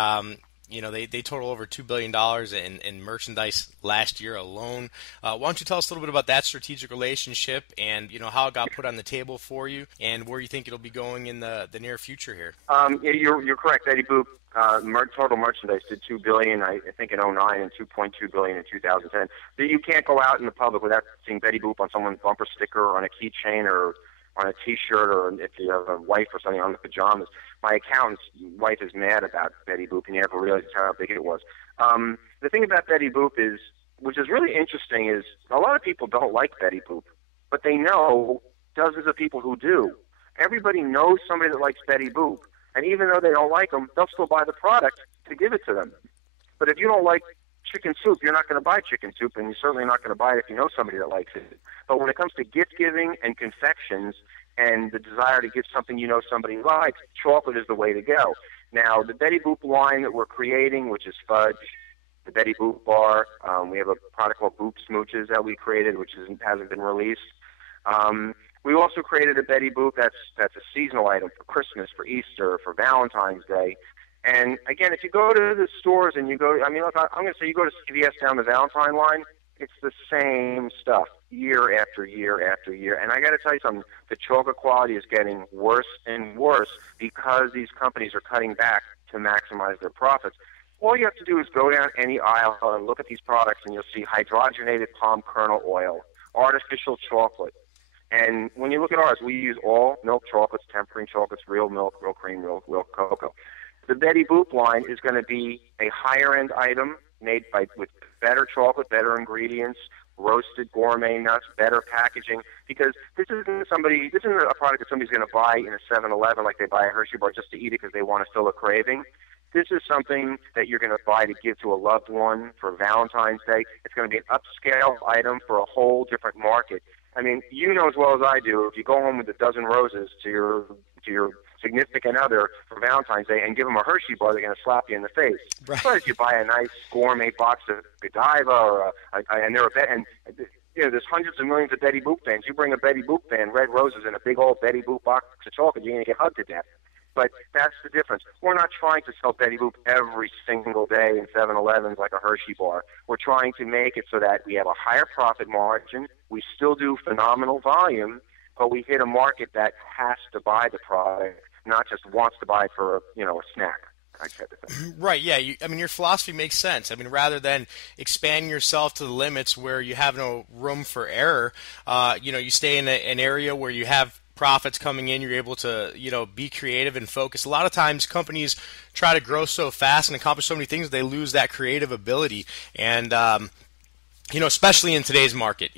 They total over $2 billion in merchandise last year alone. Why don't you tell us a little bit about that strategic relationship and, how it got put on the table for you and where you think it'll be going in the near future here? Yeah, you're correct. Betty Boop total merchandise did $2 billion, I think, in '09 and $2.2 billion in 2010. You can't go out in the public without seeing Betty Boop on someone's bumper sticker or on a keychain or on a T-shirt, or if you have a wife or something on the pajamas. My accountant's wife is mad about Betty Boop, and you never realized how big it was. The thing about Betty Boop is, which is really interesting, is a lot of people don't like Betty Boop, but they know dozens of people who do. Everybody knows somebody that likes Betty Boop, and even though they don't like them, they'll still buy the product to give it to them. But if you don't like chicken soup, you're not going to buy chicken soup, and you're certainly not going to buy it if you know somebody that likes it. But when it comes to gift giving and confections and the desire to give something you know somebody likes, chocolate is the way to go. Now, the Betty Boop line that we're creating, which is fudge, the Betty Boop bar, we have a product called Boop Smooches that we created, which hasn't been released. We also created a Betty Boop that's a seasonal item for Christmas, for Easter, for Valentine's Day. And again, if you go to the stores and look, I'm going to say you go to CVS down the Valentine line, it's the same stuff year after year after year. And I got to tell you something, the chocolate quality is getting worse and worse because these companies are cutting back to maximize their profits. All you have to do is go down any aisle and look at these products, and you'll see hydrogenated palm kernel oil, artificial chocolate. And when you look at ours, we use all milk chocolates, tempering chocolates, real milk, real cream, real cocoa. The Betty Boop line is going to be a higher-end item made with better chocolate, better ingredients, roasted gourmet nuts, better packaging, because this isn't a product that somebody's going to buy in a 7-Eleven like they buy a Hershey bar just to eat it because they want to fill a craving. This is something that you're going to buy to give to a loved one for Valentine's Day. It's going to be an upscale item for a whole different market. I mean, you know as well as I do, if you go home with a dozen roses to your significant other for Valentine's Day and give them a Hershey bar, they're going to slap you in the face. Right. But if you buy a nice gourmet box of Godiva or there's hundreds of millions of Betty Boop fans. You bring a Betty Boop fan, red roses, and a big old Betty Boop box of chocolate, you're going to get hugged to death. But that's the difference. We're not trying to sell Betty Boop every single day in 7-Elevens like a Hershey bar. We're trying to make it so that we have a higher profit margin. We still do phenomenal volume, but we hit a market that has to buy the product, not just wants to buy for a snack. Right, yeah. Your philosophy makes sense. Rather than expanding yourself to the limits where you have no room for error, you stay in an area where you have profits coming in, you're able to, be creative and focus. A lot of times companies try to grow so fast and accomplish so many things, they lose that creative ability. And, especially in today's market,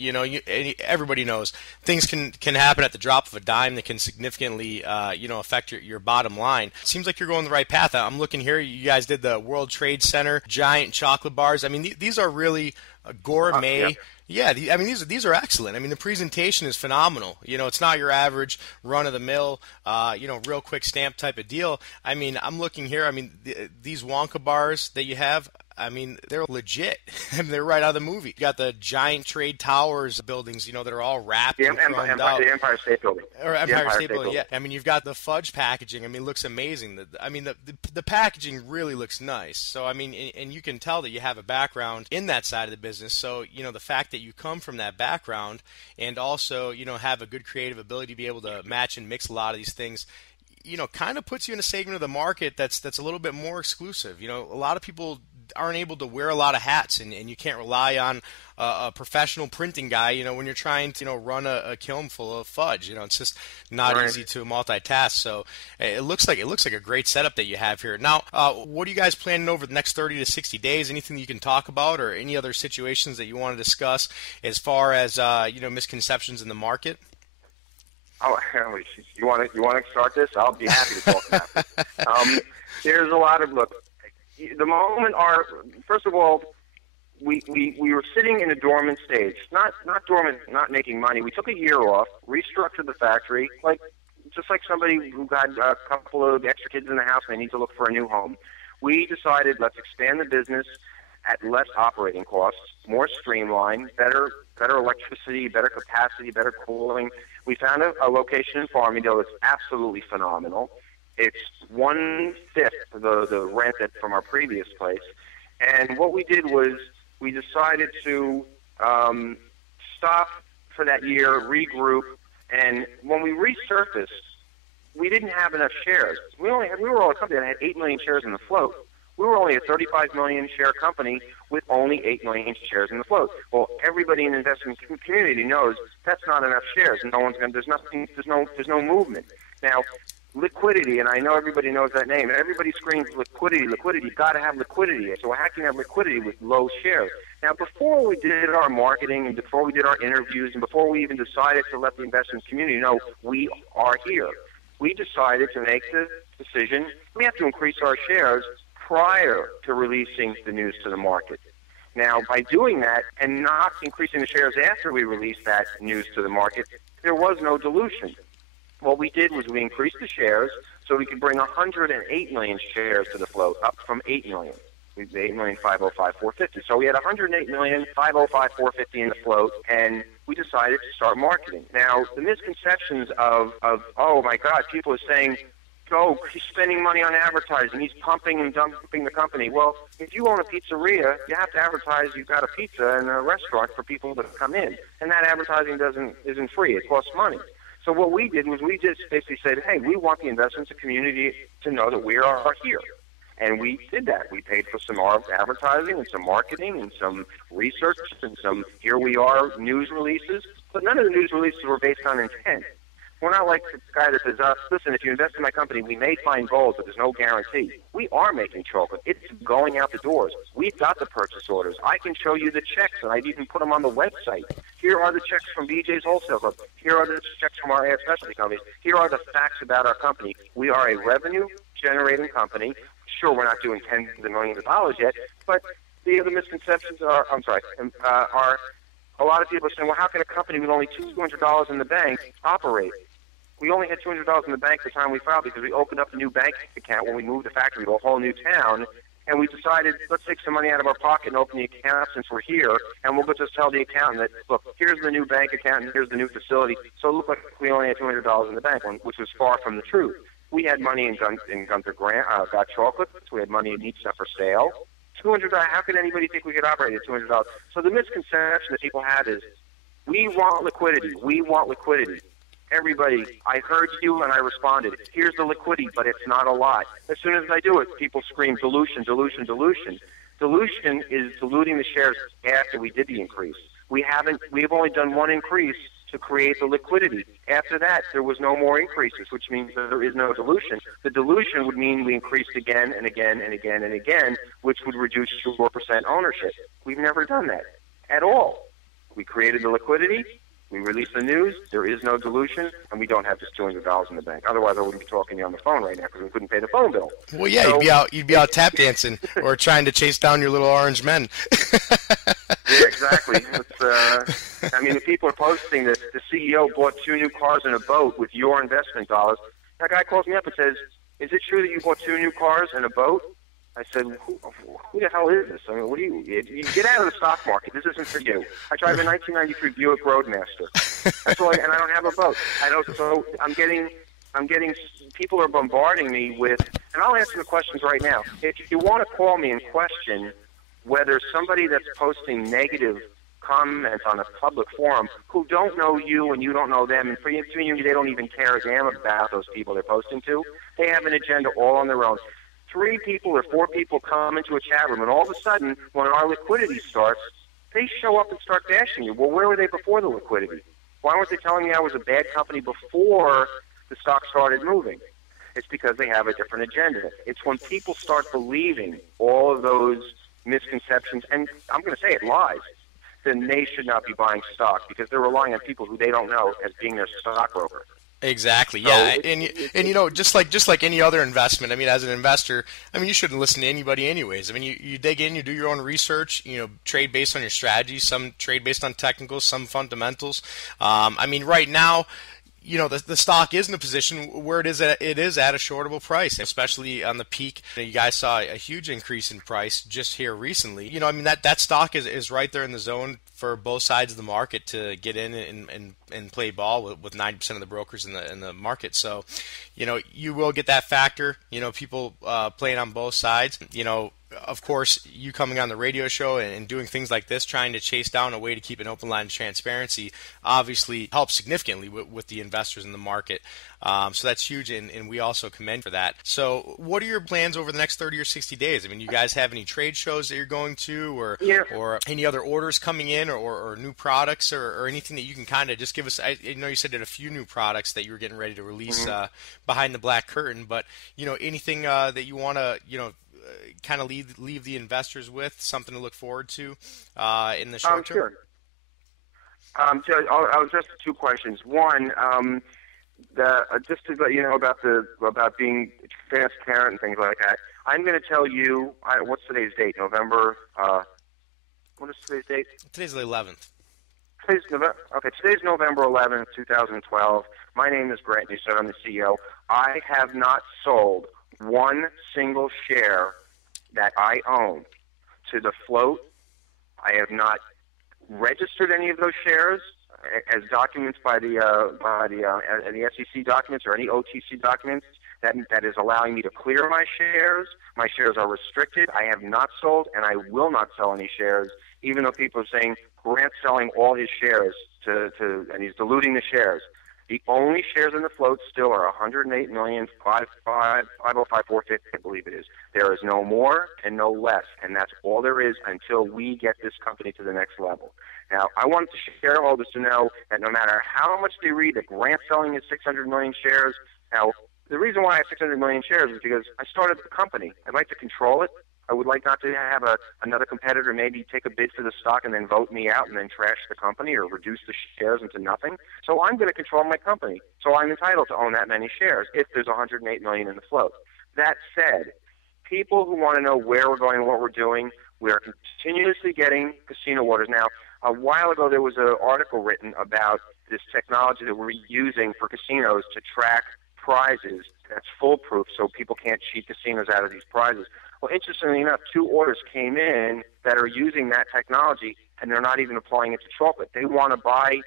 everybody knows things can happen at the drop of a dime that can significantly, affect your bottom line. It seems like you're going the right path. I'm looking here. You guys did the World Trade Center giant chocolate bars. These are really gourmet. Yeah, these are excellent. The presentation is phenomenal. It's not your average run-of-the-mill, real quick stamp type of deal. I'm looking here. These Wonka bars that you have, they're legit. They're right out of the movie. You got the giant trade towers buildings, that are all wrapped and chromed out. The Empire State Building. Or Empire State Building, yeah. You've got the fudge packaging. It looks amazing. The packaging really looks nice. So, and you can tell that you have a background in that side of the business. So, the fact that you come from that background and also, have a good creative ability to be able to match and mix a lot of these things, kind of puts you in a segment of the market that's a little bit more exclusive. A lot of people aren't able to wear a lot of hats, and you can't rely on a professional printing guy, when you're trying to, run a kiln full of fudge. It's just not easy to multitask. So it looks like a great setup that you have here. Now, what are you guys planning over the next 30 to 60 days? Anything that you can talk about, or any other situations that you want to discuss as far as misconceptions in the market? Oh, you want to start this? I'll be happy to talk about it. There's a lot of the moment first of all, we were sitting in a dormant stage, not dormant, not making money. We took a year off, restructured the factory, just like somebody who got a couple of extra kids in the house and they need to look for a new home. We decided, let's expand the business at less operating costs, more streamlined, better electricity, better capacity, better cooling. We found a location in Farmingdale that's absolutely phenomenal. It's 1/5 the rent from our previous place. And what we did was we decided to stop for that year, regroup, and when we resurfaced, we didn't have enough shares. We were all a company that had 8 million shares in the float. We were only a 35 million share company with only 8 million shares in the float. Well, everybody in the investment community knows that's not enough shares, and there's no movement. Now, liquidity, and I know everybody knows that name. Everybody screams liquidity, liquidity. You've got to have liquidity. So how can you have liquidity with low shares? Now, before we did our marketing and before we did our interviews and before we even decided to let the investment community know we are here, we decided to make the decision we have to increase our shares prior to releasing the news to the market. Now, by doing that and not increasing the shares after we released that news to the market, there was no dilution. What we did was we increased the shares so we could bring 108 million shares to the float, up from 8 million. We did 8,505,450. So we had 108,505,450 in the float, and we decided to start marketing. Now, the misconceptions of oh my God, people are saying, oh, he's spending money on advertising, he's pumping and dumping the company. Well, if you own a pizzeria, you have to advertise you've got a pizza and a restaurant for people to come in, and that advertising isn't free. It costs money. So what we did was we just basically said, hey, we want the investment community to know that we are here. And we did that. We paid for some advertising and some marketing and some research and some here we are news releases. But none of the news releases were based on intent. We're not like the guy that says, listen, if you invest in my company, we may find gold, but there's no guarantee. We are making chocolate. It's going out the doors. We've got the purchase orders. I can show you the checks, and I've even put them on the website. Here are the checks from BJ's Wholesale Club. Here are the checks from our ad specialty companies. Here are the facts about our company. We are a revenue-generating company. Sure, we're not doing tens of millions of dollars yet, but the other misconceptions are a lot of people are saying, well, how can a company with only $200 in the bank operate? We only had $200 in the bank the time we filed because we opened up a new bank account when we moved the factory to a whole new town, and we decided, let's take some money out of our pocket and open the account since we're here, and we'll just tell the accountant that, look, here's the new bank account and here's the new facility, so it looked like we only had $200 in the bank, which was far from the truth. We had money in Gunther Grant, Got Chocolates. We had money in Each Stuff for Sale. $200. How could anybody think we could operate at $200? So the misconception that people have is, we want liquidity. We want liquidity. Everybody, I heard you and I responded. Here's the liquidity, but it's not a lot. As soon as I do it, people scream dilution, dilution, dilution. Dilution is diluting the shares after we did the increase. We've only done one increase to create the liquidity. After that, there was no more increases, which means that there is no dilution. The dilution would mean we increased again and again and again and again, which would reduce 4% ownership. We've never done that at all. We created the liquidity. We released the news. There is no dilution, and we don't have just $200 in the bank. Otherwise, I wouldn't be talking to you on the phone right now because we couldn't pay the phone bill. Well, yeah, so, you'd be out tap dancing or trying to chase down your little orange men. Yeah, exactly. I mean, the people are posting that the CEO bought 2 new cars and a boat with your investment dollars. That guy calls me up and says, is it true that you bought 2 new cars and a boat? I said, who the hell is this? I mean, what do you get out of the stock market. This isn't for you. I drive a 1993 Buick Roadmaster. That's all, and I don't have a boat. So I'm getting people are bombarding me with, and I'll answer the questions right now. If you want to call me and question whether somebody that's posting negative comments on a public forum who don't know you and you don't know them, and for you, they don't even care a damn about those people they're posting to, they have an agenda all on their own. 3 people or 4 people come into a chat room, and all of a sudden, when our liquidity starts, they show up and start bashing you. Well, where were they before the liquidity? Why weren't they telling me I was a bad company before the stock started moving? It's because they have a different agenda. It's when people start believing all of those misconceptions, and I'm going to say it, lies, then they should not be buying stock because they're relying on people who they don't know as being their stockbroker. Exactly. Yeah, and you know, just like any other investment. I mean, as an investor, I mean, you shouldn't listen to anybody, anyways. I mean, you dig in, you do your own research. You know, trade based on your strategy. Some trade based on technicals, some fundamentals. I mean, right now, the stock is in a position where it is at a shortable price, especially on the peak. You guys saw a huge increase in price just here recently. That stock is right there in the zone for both sides of the market to get in and play ball with 90% of the brokers in the market. So, you will get that factor, people playing on both sides. Of course, you coming on the radio show and doing things like this, trying to chase down a way to keep an open line of transparency, obviously helps significantly with the investors in the market. So that's huge, and we also commend for that. So what are your plans over the next 30 or 60 days? You guys have any trade shows that you're going to, or any other orders coming in, or new products, or anything that you can kind of just give us? I know you said that a few new products that you were getting ready to release behind the black curtain, but anything that you want to kind of leave the investors with, something to look forward to in the short term? Sure. I'll address the two questions. One, just to let you know about being transparent and things like that. I'm going to tell you what's today's date? November. What is today's date? Today's the 11th. Today's November 11th, 2012. My name is Grant. You said I'm the CEO. I have not sold one single share that I own to the float. I have not registered any of those shares as documents by the SEC documents or any OTC documents that is allowing me to clear my shares. My shares are restricted. I have not sold, and I will not sell any shares, even though people are saying Grant's selling all his shares and he's diluting the shares. The only shares in the float still are 108,505,450, I believe it is. There is no more and no less, and that's all there is until we get this company to the next level. Now, I want the shareholders to know that no matter how much they read that Grant's selling his 600 million shares, now, the reason why I have 600 million shares is because I started the company. I'd like to control it. I would like not to have another competitor maybe take a bid for the stock and then vote me out and then trash the company or reduce the shares into nothing. So I'm going to control my company. So I'm entitled to own that many shares if there's 108 million in the float. That said, people who want to know where we're going and what we're doing, we are continuously getting casino orders. Now, a while ago there was an article written about this technology that we're using for casinos to track prizes that's foolproof so people can't cheat casinos out of these prizes. Well, interestingly enough, 2 orders came in that are using that technology, and they're not even applying it to chocolate. They want to buy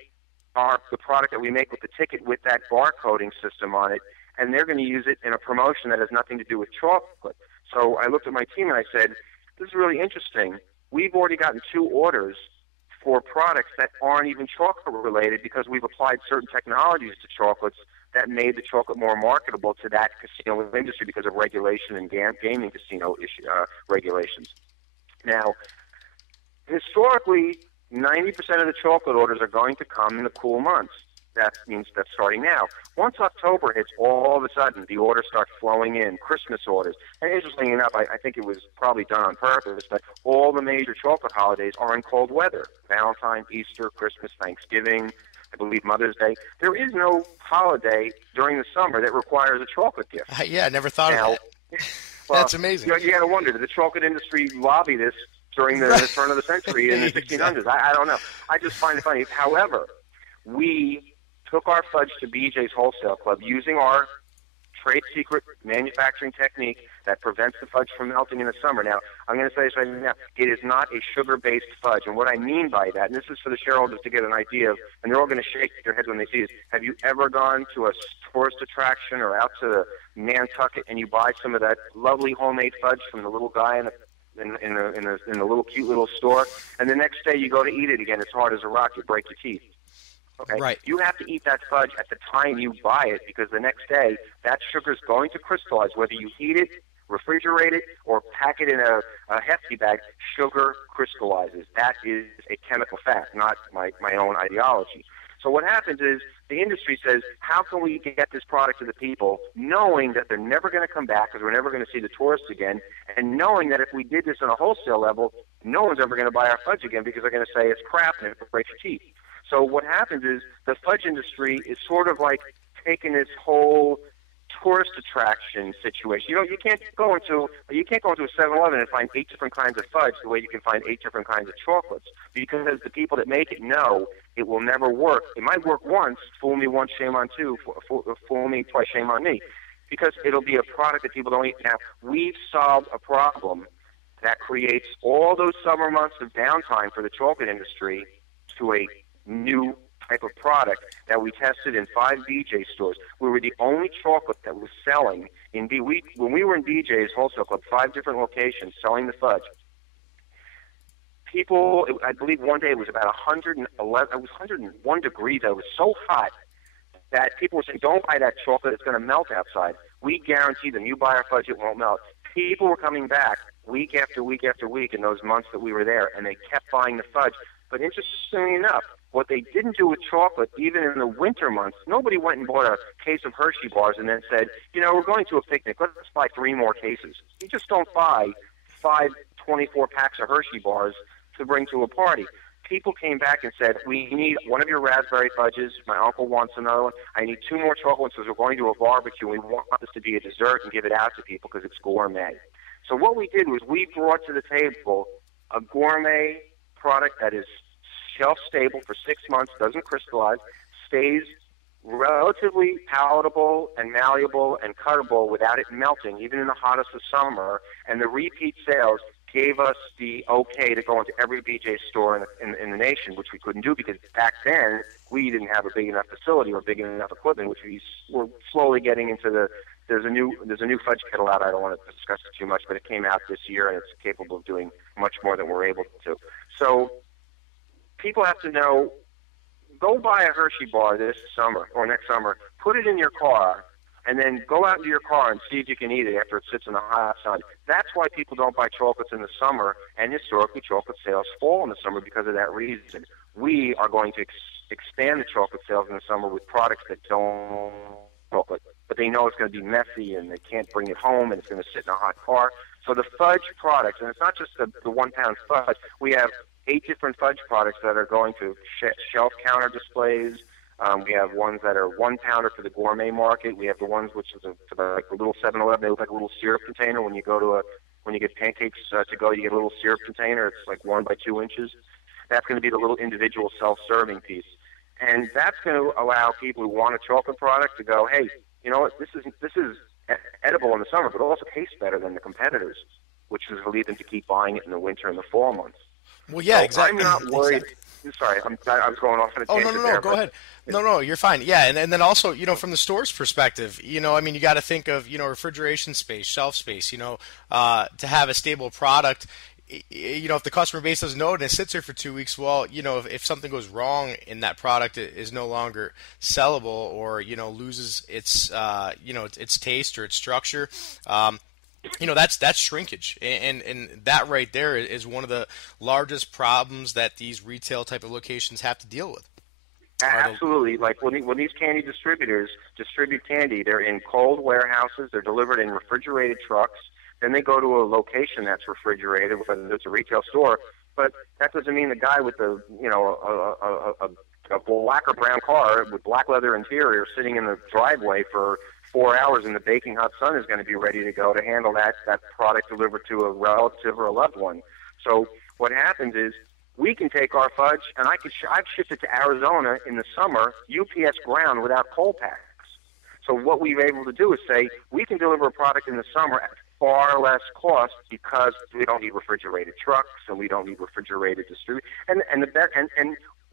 the product that we make with the ticket with that barcoding system on it, and they're going to use it in a promotion that has nothing to do with chocolate. So I looked at my team and I said, this is really interesting. We've already gotten 2 orders for products that aren't even chocolate related because we've applied certain technologies to chocolates that made the chocolate more marketable to that casino industry because of regulation and gaming casino regulations. Now, historically, 90% of the chocolate orders are going to come in the cool months. That means that's starting now. Once October hits, all of a sudden, the orders start flowing in, Christmas orders. And interestingly enough, I think it was probably done on purpose, but all the major chocolate holidays are in cold weather. Valentine, Easter, Christmas, Thanksgiving, I believe Mother's Day. There is no holiday during the summer that requires a chocolate gift. Yeah, I never thought of that. Well, that's amazing. You got to wonder, did the chocolate industry lobby this during the turn of the century in the 1600s? I don't know. I just find it funny. However, we took our fudge to BJ's Wholesale Club using our trade secret manufacturing technique that prevents the fudge from melting in the summer. Now, I'm going to say this right now, it is not a sugar-based fudge. And what I mean by that, and this is for the shareholders to get an idea of, and they're all going to shake their heads when they see this, have you ever gone to a tourist attraction or out to Nantucket and you buy some of that lovely homemade fudge from the little guy in the little cute little store, and the next day you go to eat it again, it's hard as a rock, you break your teeth. Okay. Right. You have to eat that fudge at the time you buy it because the next day that sugar is going to crystallize. Whether you heat it, refrigerate it, or pack it in a hefty bag, sugar crystallizes. That is a chemical fact, not my own ideology. So what happens is the industry says, how can we get this product to the people, knowing that they're never going to come back because we're never going to see the tourists again, and knowing that if we did this on a wholesale level, no one's ever going to buy our fudge again because they're going to say it's crap and it breaks your teeth. So what happens is the fudge industry is sort of like taking this whole tourist attraction situation. You can't go into a 7-Eleven and find 8 different kinds of fudge the way you can find 8 different kinds of chocolates, because the people that make it know it will never work. It might work once, fool me once, shame on two, fool me twice, shame on me, because it'll be a product that people don't eat. Now, we've solved a problem that creates all those summer months of downtime for the chocolate industry to a new type of product that we tested in 5 BJ stores. We were the only chocolate that was selling in when we were in BJ's Wholesale Club, 5 different locations selling the fudge. People, I believe one day it was about 111, it was 101 degrees. It was so hot that people were saying, don't buy that chocolate, it's going to melt outside. We guarantee them, you buy our fudge, it won't melt. People were coming back week after week after week in those months that we were there, and they kept buying the fudge. But interestingly enough, what they didn't do with chocolate, even in the winter months, nobody went and bought a case of Hershey bars and then said, we're going to a picnic, let's buy 3 more cases. You just don't buy 5 24 packs of Hershey bars to bring to a party. People came back and said, we need one of your raspberry fudges, my uncle wants another one, I need 2 more chocolate because we're going to a barbecue, we want this to be a dessert and give it out to people because it's gourmet. So what we did was we brought to the table a gourmet product that is shelf-stable for 6 months, doesn't crystallize, stays relatively palatable and malleable and cuttable without it melting, even in the hottest of summer. And the repeat sales gave us the okay to go into every BJ store in the nation, which we couldn't do because back then we didn't have a big enough facility or big enough equipment, which we were slowly getting into the. There's a new fudge kettle out. I don't want to discuss it too much, but it came out this year and it's capable of doing much more than we're able to. So people have to know, go buy a Hershey bar this summer or next summer, put it in your car, and then go out into your car and see if you can eat it after it sits in the hot sun. That's why people don't buy chocolates in the summer, and historically chocolate sales fall in the summer because of that reason. We are going to expand the chocolate sales in the summer with products that don't chocolate, but they know it's going to be messy and they can't bring it home and it's going to sit in a hot car. So the fudge products, and it's not just the 1 pound fudge, we have 8 different fudge products that are going to shelf counter displays. We have ones that are 1 pounder for the gourmet market. We have the ones which is like the little 7-Eleven. They look like a little syrup container. When you get pancakes to go, you get a little syrup container. It's like 1 by 2 inches. That's going to be the little individual self-serving piece, and that's going to allow people who want a chocolate product to go, hey, you know what? This is edible in the summer, but it also tastes better than the competitors, which is going to lead them to keep buying it in the winter and the fall months. Well, yeah, so exactly. I'm not worried. Exactly. Sorry, I was going off on a tangent. No, go ahead. No, you're fine. Yeah, and then also, from the store's perspective, you got to think of, refrigeration space, shelf space, to have a stable product. If the customer base doesn't know it and it sits there for 2 weeks, well, if something goes wrong in that product, it is no longer sellable or, loses its, its taste or its structure. That's shrinkage, and that right there is one of the largest problems that these retail type of locations have to deal with. Absolutely. Like when these candy distributors distribute candy, they're in cold warehouses, they're delivered in refrigerated trucks, then they go to a location that's refrigerated, whether it's a retail store, but that doesn't mean the guy with the, a black or brown car with black leather interior sitting in the driveway for 4 hours in the baking hot sun is going to be ready to go to handle that product delivered to a relative or a loved one. So what happens is we can take our fudge, and I've shipped it to Arizona in the summer, UPS ground without cold packs. So what we're able to do is say we can deliver a product in the summer at far less cost because we don't need refrigerated trucks and we don't need refrigerated distributors. And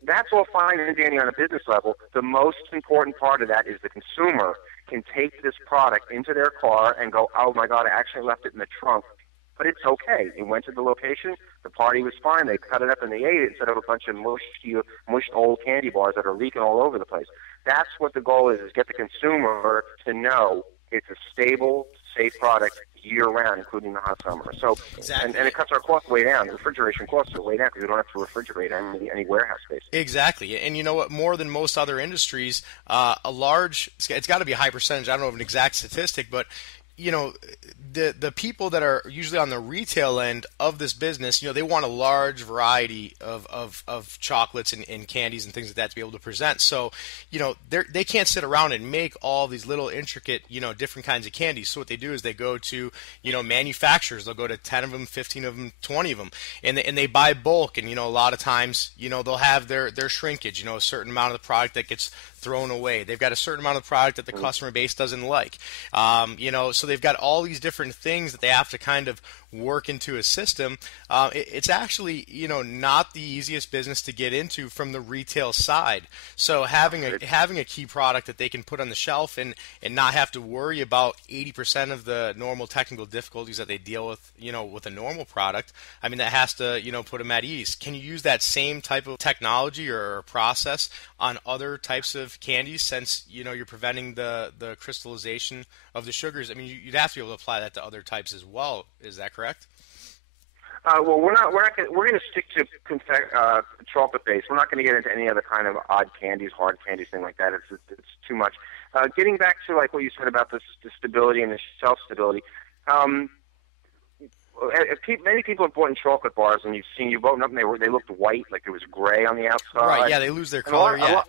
that's all fine and dandy on a business level. The most important part of that is the consumer can take this product into their car and go, oh my God, I actually left it in the trunk. But it's okay. It went to the location. The party was fine. They cut it up and they ate it instead of a bunch of mushed old candy bars that are leaking all over the place. That's what the goal is get the consumer to know it's a stable, safe product year-round, including the hot summer. So, exactly. and it cuts our costs way down. The refrigeration costs are way down because we don't have to refrigerate any warehouse space. Exactly. And you know what? More than most other industries, it's got to be a high percentage. I don't know of an exact statistic, but you know, the people that are usually on the retail end of this business, you know, they want a large variety of chocolates and candies and things like that to be able to present. So, you know, they can't sit around and make all these little intricate, you know, different kinds of candies. So what they do is they go to, you know, manufacturers. They'll go to 10 of them, 15 of them, 20 of them, and they buy bulk. And, you know, a lot of times, you know, they'll have their shrinkage, you know, a certain amount of the product that gets thrown away. They've got a certain amount of product that the customer base doesn't like. You know, so they've got all these different things that they have to kind of work into a system. It's actually, you know, not the easiest business to get into from the retail side. So having a key product that they can put on the shelf and not have to worry about 80% of the normal technical difficulties that they deal with, you know, with a normal product, I mean, that has to, you know, put them at ease. Can you use that same type of technology or process on other types of candies, since, you know, you're preventing the crystallization of the sugars? I mean, you'd have to be able to apply that to other types as well. Is that correct? Well, we're going to stick to chocolate base. We're not going to get into any other kind of odd candies, hard candies, thing like that. It's too much. Getting back to like what you said about the stability and the shelf stability. Many people have bought in chocolate bars, and you've opened up, and they looked white, like it was gray on the outside. Right. Yeah, they lose their color. Yeah.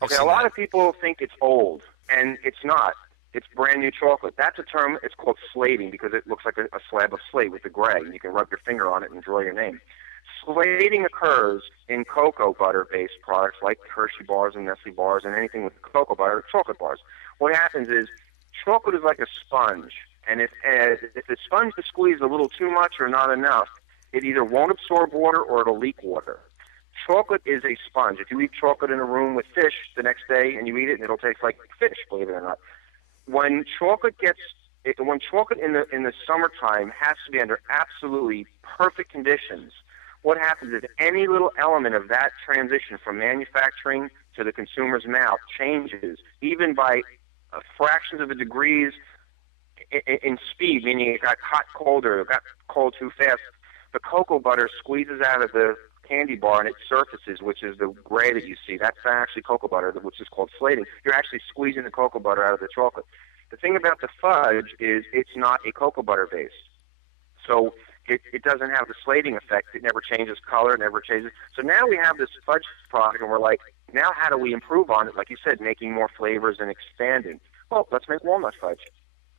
Okay. A lot of people think it's old, and it's not. It's brand new chocolate. That's a term. It's called slating because it looks like a slab of slate with the gray. You can rub your finger on it and draw your name. Slating occurs in cocoa butter-based products like Hershey bars and Nestle bars and anything with cocoa butter, chocolate bars. What happens is chocolate is like a sponge, and if the sponge is squeezed a little too much or not enough, it either won't absorb water or it'll leak water. Chocolate is a sponge. If you eat chocolate in a room with fish the next day and you eat it, it'll taste like fish, believe it or not. When chocolate in the summertime has to be under absolutely perfect conditions, what happens is any little element of that transition from manufacturing to the consumer's mouth changes, even by fractions of a degrees in speed, meaning it got hot cold or it got cold too fast. The cocoa butter squeezes out of the candy bar and it surfaces, which is the gray that you see. That's actually cocoa butter, which is called slating. You're actually squeezing the cocoa butter out of the chocolate. The thing about the fudge is it's not a cocoa butter base. So it doesn't have the slating effect. It never changes color, it never changes. So now we have this fudge product, and we're like, now how do we improve on it? Like you said, making more flavors and expanding. Well, let's make walnut fudge.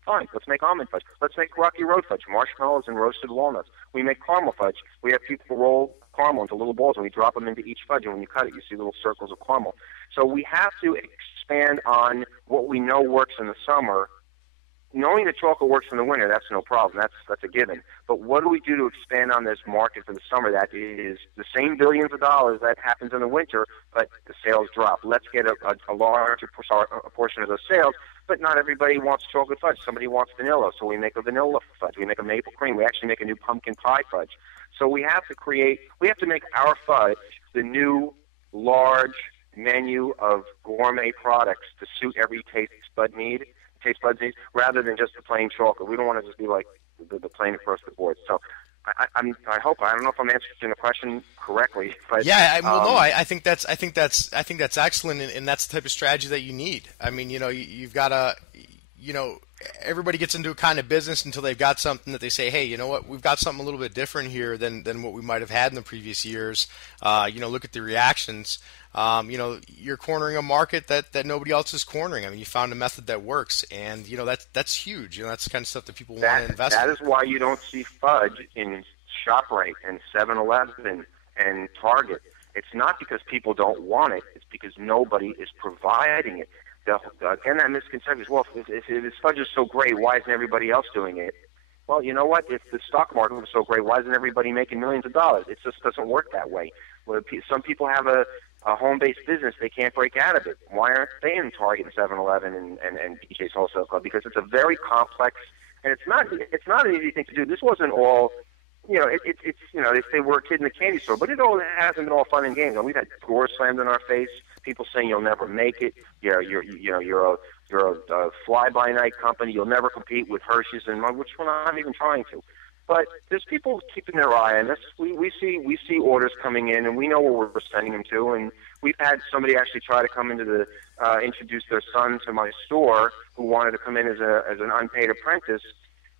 Fine, let's make almond fudge. Let's make Rocky Road fudge, marshmallows and roasted walnuts. We make caramel fudge. We have people roll caramel into little balls, and we drop them into each fudge, and when you cut it, you see little circles of caramel. So we have to expand on what we know works in the summer. Knowing that chocolate works in the winter, that's no problem. That's a given. But what do we do to expand on this market for the summer that is the same billions of dollars that happens in the winter, but the sales drop? Let's get a larger portion of those sales, but not everybody wants chocolate fudge. Somebody wants vanilla, so we make a vanilla fudge. We make a maple cream. We actually make a new pumpkin pie fudge. So we have to make our fudge the new large menu of gourmet products to suit every taste buds needs, rather than just the plain chocolate. We don't want to just be like the plain across the board. So I don't know if I'm answering the question correctly, but yeah, I think that's excellent, and that's the type of strategy that you need. I mean, you know, you've got to, you know, everybody gets into a kind of business until they've got something that they say, hey, you know what, we've got something a little bit different here than what we might have had in the previous years. You know, look at the reactions. You know, you're cornering a market that nobody else is cornering. I mean, you found a method that works, and you know that's huge. You know, that's the kind of stuff that people want to invest in. That is why you don't see fudge in ShopRite and 7-Eleven and Target. It's not because people don't want it. It's because nobody is providing it. Again, that misconception is, well, if this fudge is so great, why isn't everybody else doing it? Well, you know what? If the stock market was so great, why isn't everybody making millions of dollars? It just doesn't work that way. Some people have a home-based business, they can't break out of it. Why aren't they in Target and 7-Eleven and BJ's Wholesale Club? Because it's a very complex, and it's not an easy thing to do. This wasn't all, you know, it's you know, they say we're a kid in the candy store, but it hasn't been all fun and games. And we've had doors slammed in our face, people saying you'll never make it. You're a fly-by-night company. You'll never compete with Hershey's, and which we're not even trying to. But there's people keeping their eye on us. We see orders coming in, and we know where we're sending them to. And we've had somebody actually try to come into the introduce their son to my store who wanted to come in as an unpaid apprentice.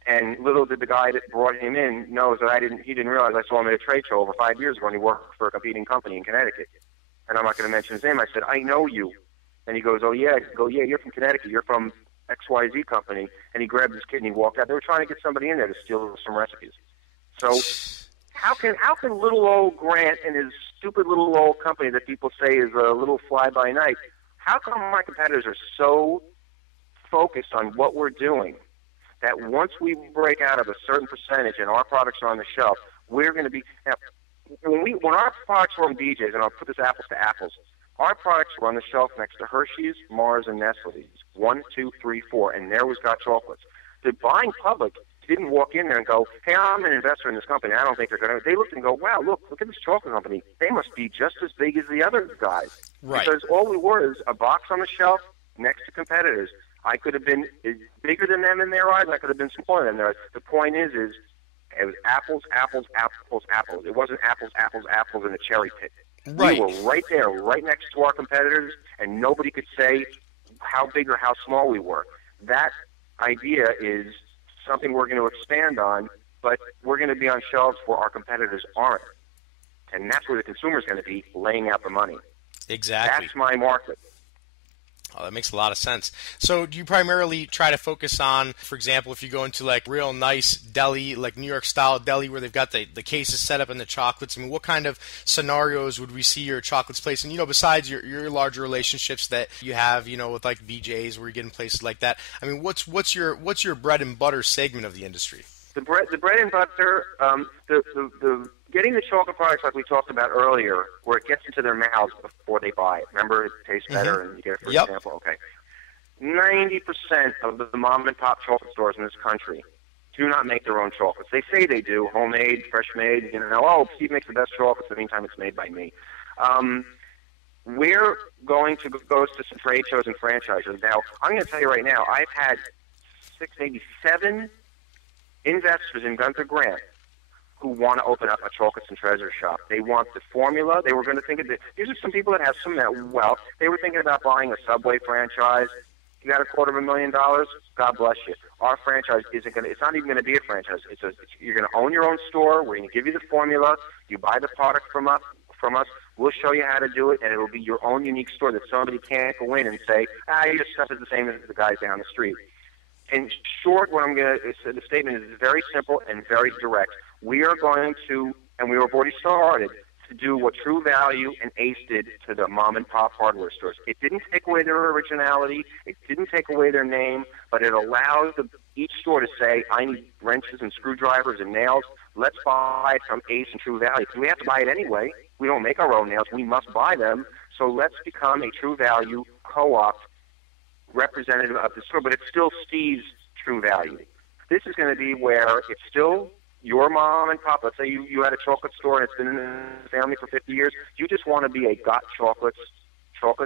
And little did the guy that brought him in knows that he didn't realize I saw him at a trade show over 5 years ago, and he worked for a competing company in Connecticut. And I'm not going to mention his name. I said, I know you. And he goes, oh, yeah. I go, yeah, you're from Connecticut. You're from XYZ company. And he grabbed his kid and he walked out. They were trying to get somebody in there to steal some recipes. So how can little old Grant and his stupid little old company that people say is a little fly-by-night, how come my competitors are so focused on what we're doing that once we break out of a certain percentage and our products are on the shelf, we're going to be... Now, when our products were on BJ's, and I'll put this apples to apples, our products were on the shelf next to Hershey's, Mars, and Nestle's. 1, 2, 3, 4, and there was Got Chocolates. The buying public didn't walk in there and go, hey, I'm an investor in this company. I don't think they're going to... They looked and go, wow, look at this chocolate company. They must be just as big as the other guys. Right. Because all we were is a box on the shelf next to competitors. I could have been bigger than them in their eyes. I could have been smaller than their eyes. The point is it was apples, apples, apples, apples. It wasn't apples, apples, apples in a cherry pit. Right. We were right there, right next to our competitors, and nobody could say how big or how small we were. That idea is something we're going to expand on, but we're going to be on shelves where our competitors aren't. And that's where the consumer's going to be laying out the money. Exactly. That's my market. Oh, that makes a lot of sense. So do you primarily try to focus on, for example, if you go into like real nice deli, like New York style deli where they've got the cases set up and the chocolates? I mean, what kind of scenarios would we see your chocolates placed in? Besides your larger relationships that you have, with like BJ's where you get in places like that. I mean, what's your bread and butter segment of the industry? The bread and butter, the getting the chocolate products like we talked about earlier, where it gets into their mouths before they buy it. Remember, it tastes better, and you get it for example. Okay, 90% of the mom and pop chocolate stores in this country do not make their own chocolates. They say they do, homemade, fresh made. Oh, Steve makes the best chocolates. In the meantime, it's made by me. We're going to go to some trade shows and franchises. Now, I'm going to tell you right now, I've had 6, maybe 7 investors in Gunther Grant who want to open up a chocolates and treasure shop. They want the formula. They were going to think of these are some people that have some wealth. They were thinking about buying a Subway franchise. You got $250,000? God bless you. Our franchise isn't going to, it's not even going to be a franchise. You're going to own your own store. We're going to give you the formula. You buy the product from us. We'll show you how to do it, and it'll be your own unique store that somebody can't go in and say, your stuff is the same as the guys down the street. In short, what I'm going to say, the statement is very simple and very direct. We are going to, and we have already started, to do what True Value and Ace did to the mom-and-pop hardware stores. It didn't take away their originality. It didn't take away their name, but it allows each store to say, I need wrenches and screwdrivers and nails. Let's buy it from Ace and True Value. Because we have to buy it anyway. We don't make our own nails. We must buy them. So let's become a True Value co-op representative of the store, but it's still Steve's True Value. This is going to be where it's still your mom and pop. Let's say you had a chocolate store and it's been in the family for 50 years. You just want to be a Got Chocolates.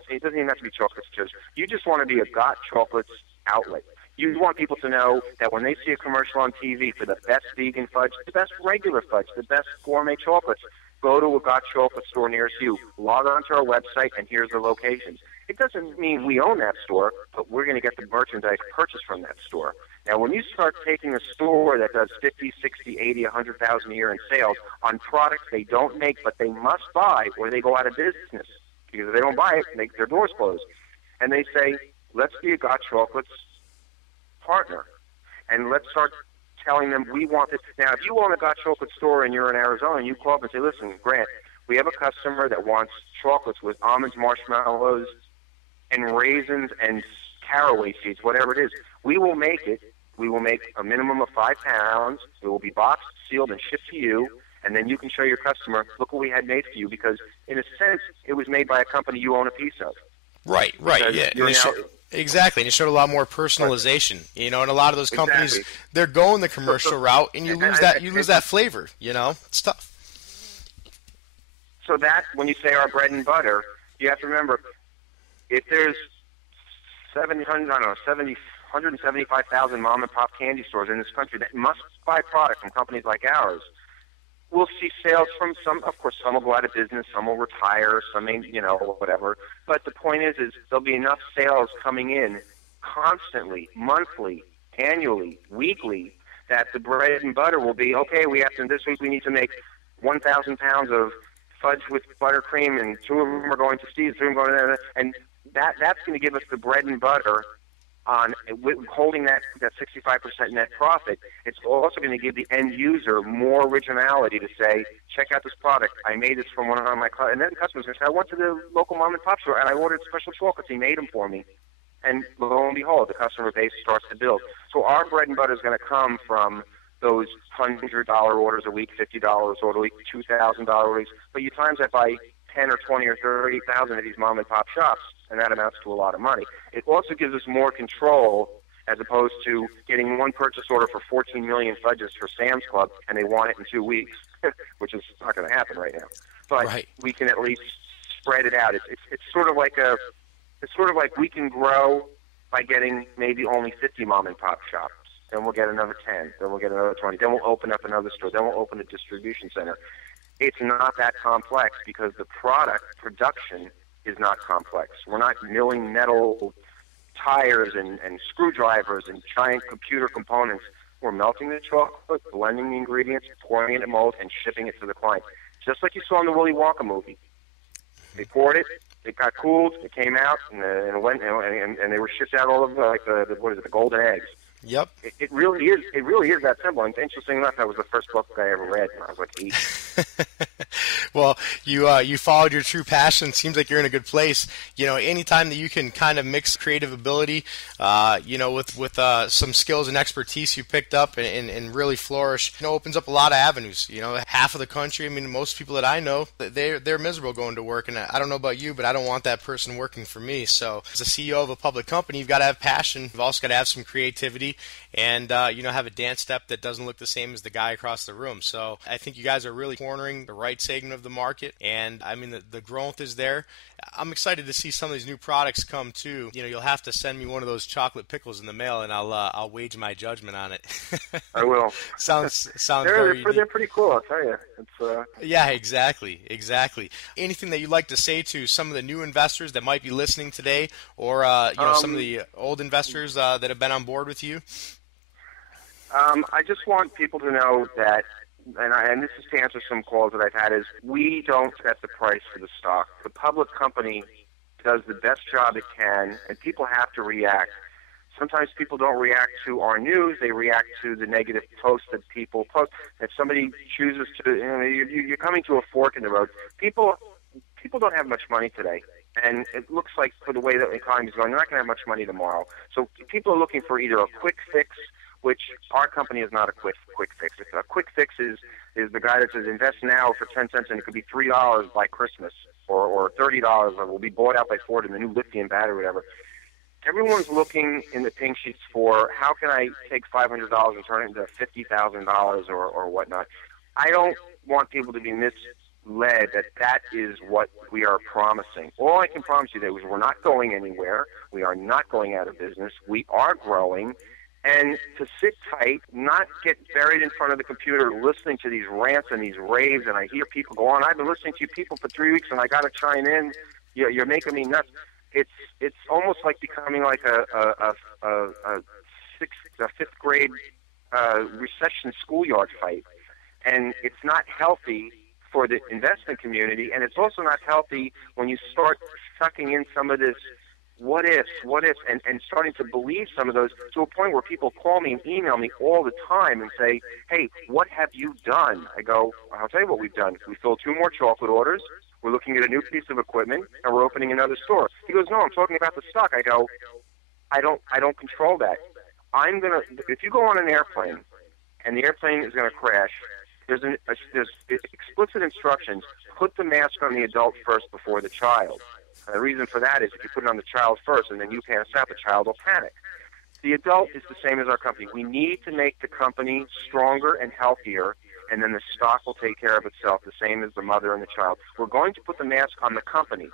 It doesn't even have to be chocolates. You just want to be a Got Chocolates outlet. You want people to know that when they see a commercial on TV for the best vegan fudge, the best regular fudge, the best gourmet chocolates, go to a Got Chocolate store nearest you. Log on to our website, and here's the locations. It doesn't mean we own that store, but we're going to get the merchandise purchased from that store. Now, when you start taking a store that does 50, 60, 80, 100,000 a year in sales on products they don't make but they must buy or they go out of business because if they don't buy it, their doors close. And they say, let's be a Got Chocolates partner, and let's start telling them we want this. Now, if you own a Got Chocolate store and you're in Arizona, and you call up and say, listen, Grant, we have a customer that wants chocolates with almonds, marshmallows, and raisins and caraway seeds, whatever it is. We will make it. We will make a minimum of 5 pounds. It will be boxed, sealed, and shipped to you, and then you can show your customer, look what we had made for you, because in a sense, it was made by a company you own a piece of. Right, yeah. Exactly, and you showed a lot more personalization, and a lot of those companies, they're going the commercial route, and you lose that flavor, It's tough. So that, when you say our bread and butter, you have to remember, if there's 70 175,000 mom and pop candy stores in this country that must buy product from companies like ours. We'll see sales from some, of course, some will go out of business, some will retire, some may, whatever. But the point is there'll be enough sales coming in constantly, monthly, annually, weekly, that the bread and butter will be, okay, this week we need to make 1,000 pounds of fudge with buttercream, and 2 of them are going to Steve's, 3 of them are going to, and that's going to give us the bread and butter on holding that 65% net profit. It's also going to give the end user more originality to say, check out this product. I made this from one of my clients. And then the customer's going to say, I went to the local mom and pop store and I ordered special chocolates. He made them for me. And lo and behold, the customer base starts to build. So our bread and butter is going to come from those $100 orders a week, $50 order a week, $2,000 orders. But you times that by 10 or 20 or 30,000 of these mom and pop shops, and that amounts to a lot of money. It also gives us more control as opposed to getting one purchase order for 14 million fudges for Sam's Club, and they want it in 2 weeks, which is not going to happen right now. But we can at least spread it out. It's sort of like we can grow by getting maybe only 50 mom and pop shops. Then we'll get another 10. Then we'll get another 20. Then we'll open up another store. Then we'll open a distribution center. It's not that complex because the product production is not complex. We're not milling metal tires and screwdrivers and giant computer components. We're melting the chocolate, blending the ingredients, pouring it in mold, and shipping it to the client. Just like you saw in the Willy Wonka movie. They poured it, it got cooled, it came out, and it went, and they were shipped out all over the golden eggs. Yep. It really is that simple. And interesting enough, that was the first book I ever read when I was like 8. Well, you followed your true passion. Seems like you're in a good place. Anytime that you can kind of mix creative ability, with some skills and expertise you picked up and really flourish, opens up a lot of avenues. Half of the country, most people that I know, they're miserable going to work. And I don't know about you, but I don't want that person working for me. So as a CEO of a public company, you've got to have passion. You've also got to have some creativity. And, have a dance step that doesn't look the same as the guy across the room. So I think you guys are really cornering the right segment of the market. And, the growth is there. I'm excited to see some of these new products come, too. You'll have to send me one of those chocolate pickles in the mail, and I'll wage my judgment on it. I will. Sounds they're pretty cool, I'll tell you. Yeah, exactly. Anything that you'd like to say to some of the new investors that might be listening today, or some of the old investors that have been on board with you? I just want people to know that, and this is to answer some calls that I've had, is we don't set the price for the stock. The public company does the best job it can, and people have to react. Sometimes people don't react to our news; they react to the negative posts that people post. If somebody chooses to, you're coming to a fork in the road. People don't have much money today, and it looks like for the way that the economy is going, they're not going to have much money tomorrow. So people are looking for either a quick fix, which our company is not a quick fix. A quick fix is the guy that says invest now for 10 cents and it could be $3 by Christmas or $30 or will be bought out by Ford in the new lithium battery or whatever. Everyone's looking in the pink sheets for how can I take $500 and turn it into $50,000 or whatnot. I don't want people to be misled that is what we are promising. All I can promise you is we're not going anywhere. We are not going out of business. We are growing. And to sit tight, not get buried in front of the computer listening to these rants and these raves, and I hear people go on, I've been listening to you people for 3 weeks and I got to chime in. You're making me nuts. It's almost like becoming like a fifth grade recession schoolyard fight. And it's not healthy for the investment community, and it's also not healthy when you start sucking in some of this what ifs, and starting to believe some of those to a point where people call me and email me all the time and say, hey, what have you done? I go, I'll tell you what we've done. We filled 2 more chocolate orders. We're looking at a new piece of equipment, and we're opening another store. He goes, no, I'm talking about the stock. I go, I don't control that. If you go on an airplane and the airplane is going to crash, there's explicit instructions. Put the mask on the adult first before the child. The reason for that is if you put it on the child first and then you pass out, the child will panic. The adult is the same as our company. We need to make the company stronger and healthier, and then the stock will take care of itself, the same as the mother and the child. We're going to put the mask on the company.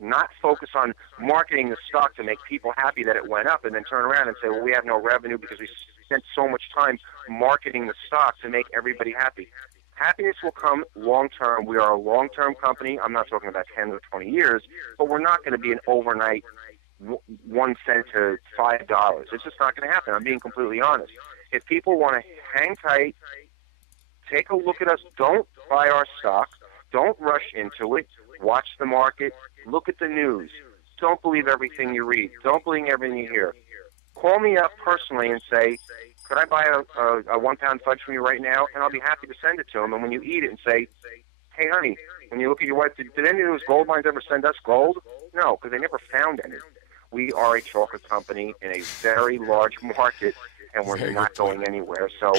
not focus on marketing the stock to make people happy that it went up, and then turn around and say, well, we have no revenue because we spent so much time marketing the stock to make everybody happy. Happiness will come long-term. We are a long-term company. I'm not talking about 10 or 20 years, but we're not going to be an overnight 1 cent to $5. It's just not going to happen. I'm being completely honest. If people want to hang tight, take a look at us. Don't buy our stock. Don't rush into it. Watch the market. Look at the news. Don't believe everything you read. Don't believe everything you hear. Call me up personally and say, could I buy a 1 pound fudge from you right now? And I'll be happy to send it to him. And when you eat it and say, hey, honey, when you look at your wife, did any of those gold mines ever send us gold? No, because they never found any. We are a chocolate company in a very large market, and we're not going anywhere. So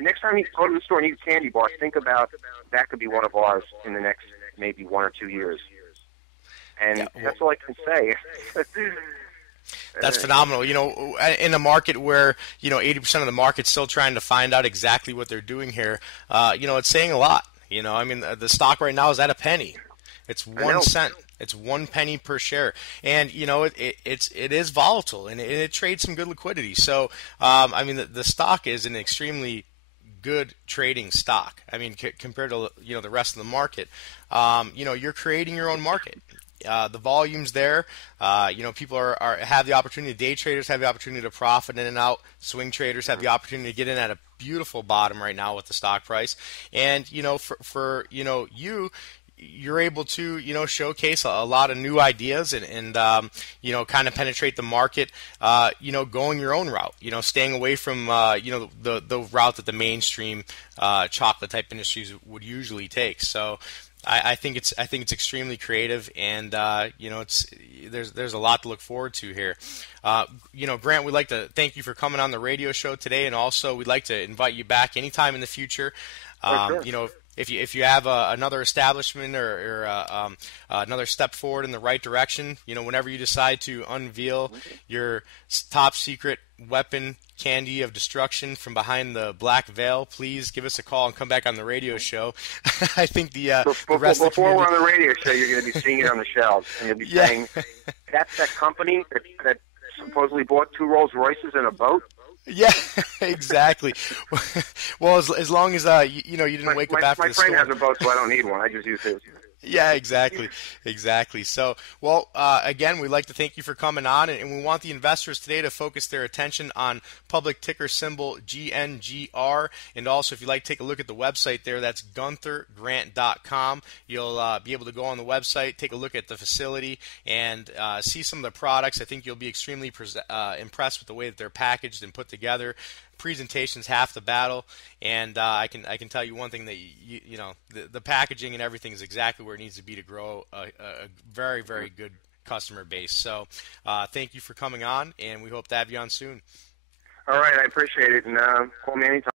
next time you go to the store and eat a candy bar, think about that could be one of ours in the next maybe 1 or 2 years. And that's all I can say. That's phenomenal. In a market where 80% of the market's still trying to find out exactly what they're doing here, it's saying a lot. I mean, the stock right now is at a penny. It's 1 cent. It's 1 penny per share, and it is volatile, and it trades some good liquidity. So, I mean, the stock is an extremely good trading stock. I mean, compared to the rest of the market, you're creating your own market. The volume's there. People have the opportunity. Day traders have the opportunity to profit in and out. Swing traders have the opportunity to get in at a beautiful bottom right now with the stock price. And for you're able to showcase a lot of new ideas and kind of penetrate the market. Going your own route. Staying away from the route that the mainstream chocolate type industries would usually take. So. I think it's extremely creative, and there's a lot to look forward to here. Grant, we'd like to thank you for coming on the radio show today, and also we'd like to invite you back anytime in the future. Sure. If you have another establishment or another step forward in the right direction, whenever you decide to unveil your top secret weapon, candy of destruction from behind the black veil, please give us a call and come back on the radio show. I think the rest of the before we're on the radio show, you're going to be seeing it on the shelves, and you'll be saying, that's that company that supposedly bought 2 Rolls Royces and a boat? Yeah, exactly. Well, as long as you didn't wake up after the storm. My friend has a boat, so I don't need one. I just use his. Yeah, exactly. So, again, we'd like to thank you for coming on, and we want the investors today to focus their attention on public ticker symbol GNGR, and also if you'd like to take a look at the website there, that's GuntherGrant.com. You'll be able to go on the website, take a look at the facility, and see some of the products. I think you'll be extremely impressed with the way that they're packaged and put together. Presentation's half the battle, and I can tell you one thing, that the packaging and everything is exactly where it needs to be to grow a very, very good customer base. So thank you for coming on, and we hope to have you on soon. All right, I appreciate it, and call me anytime.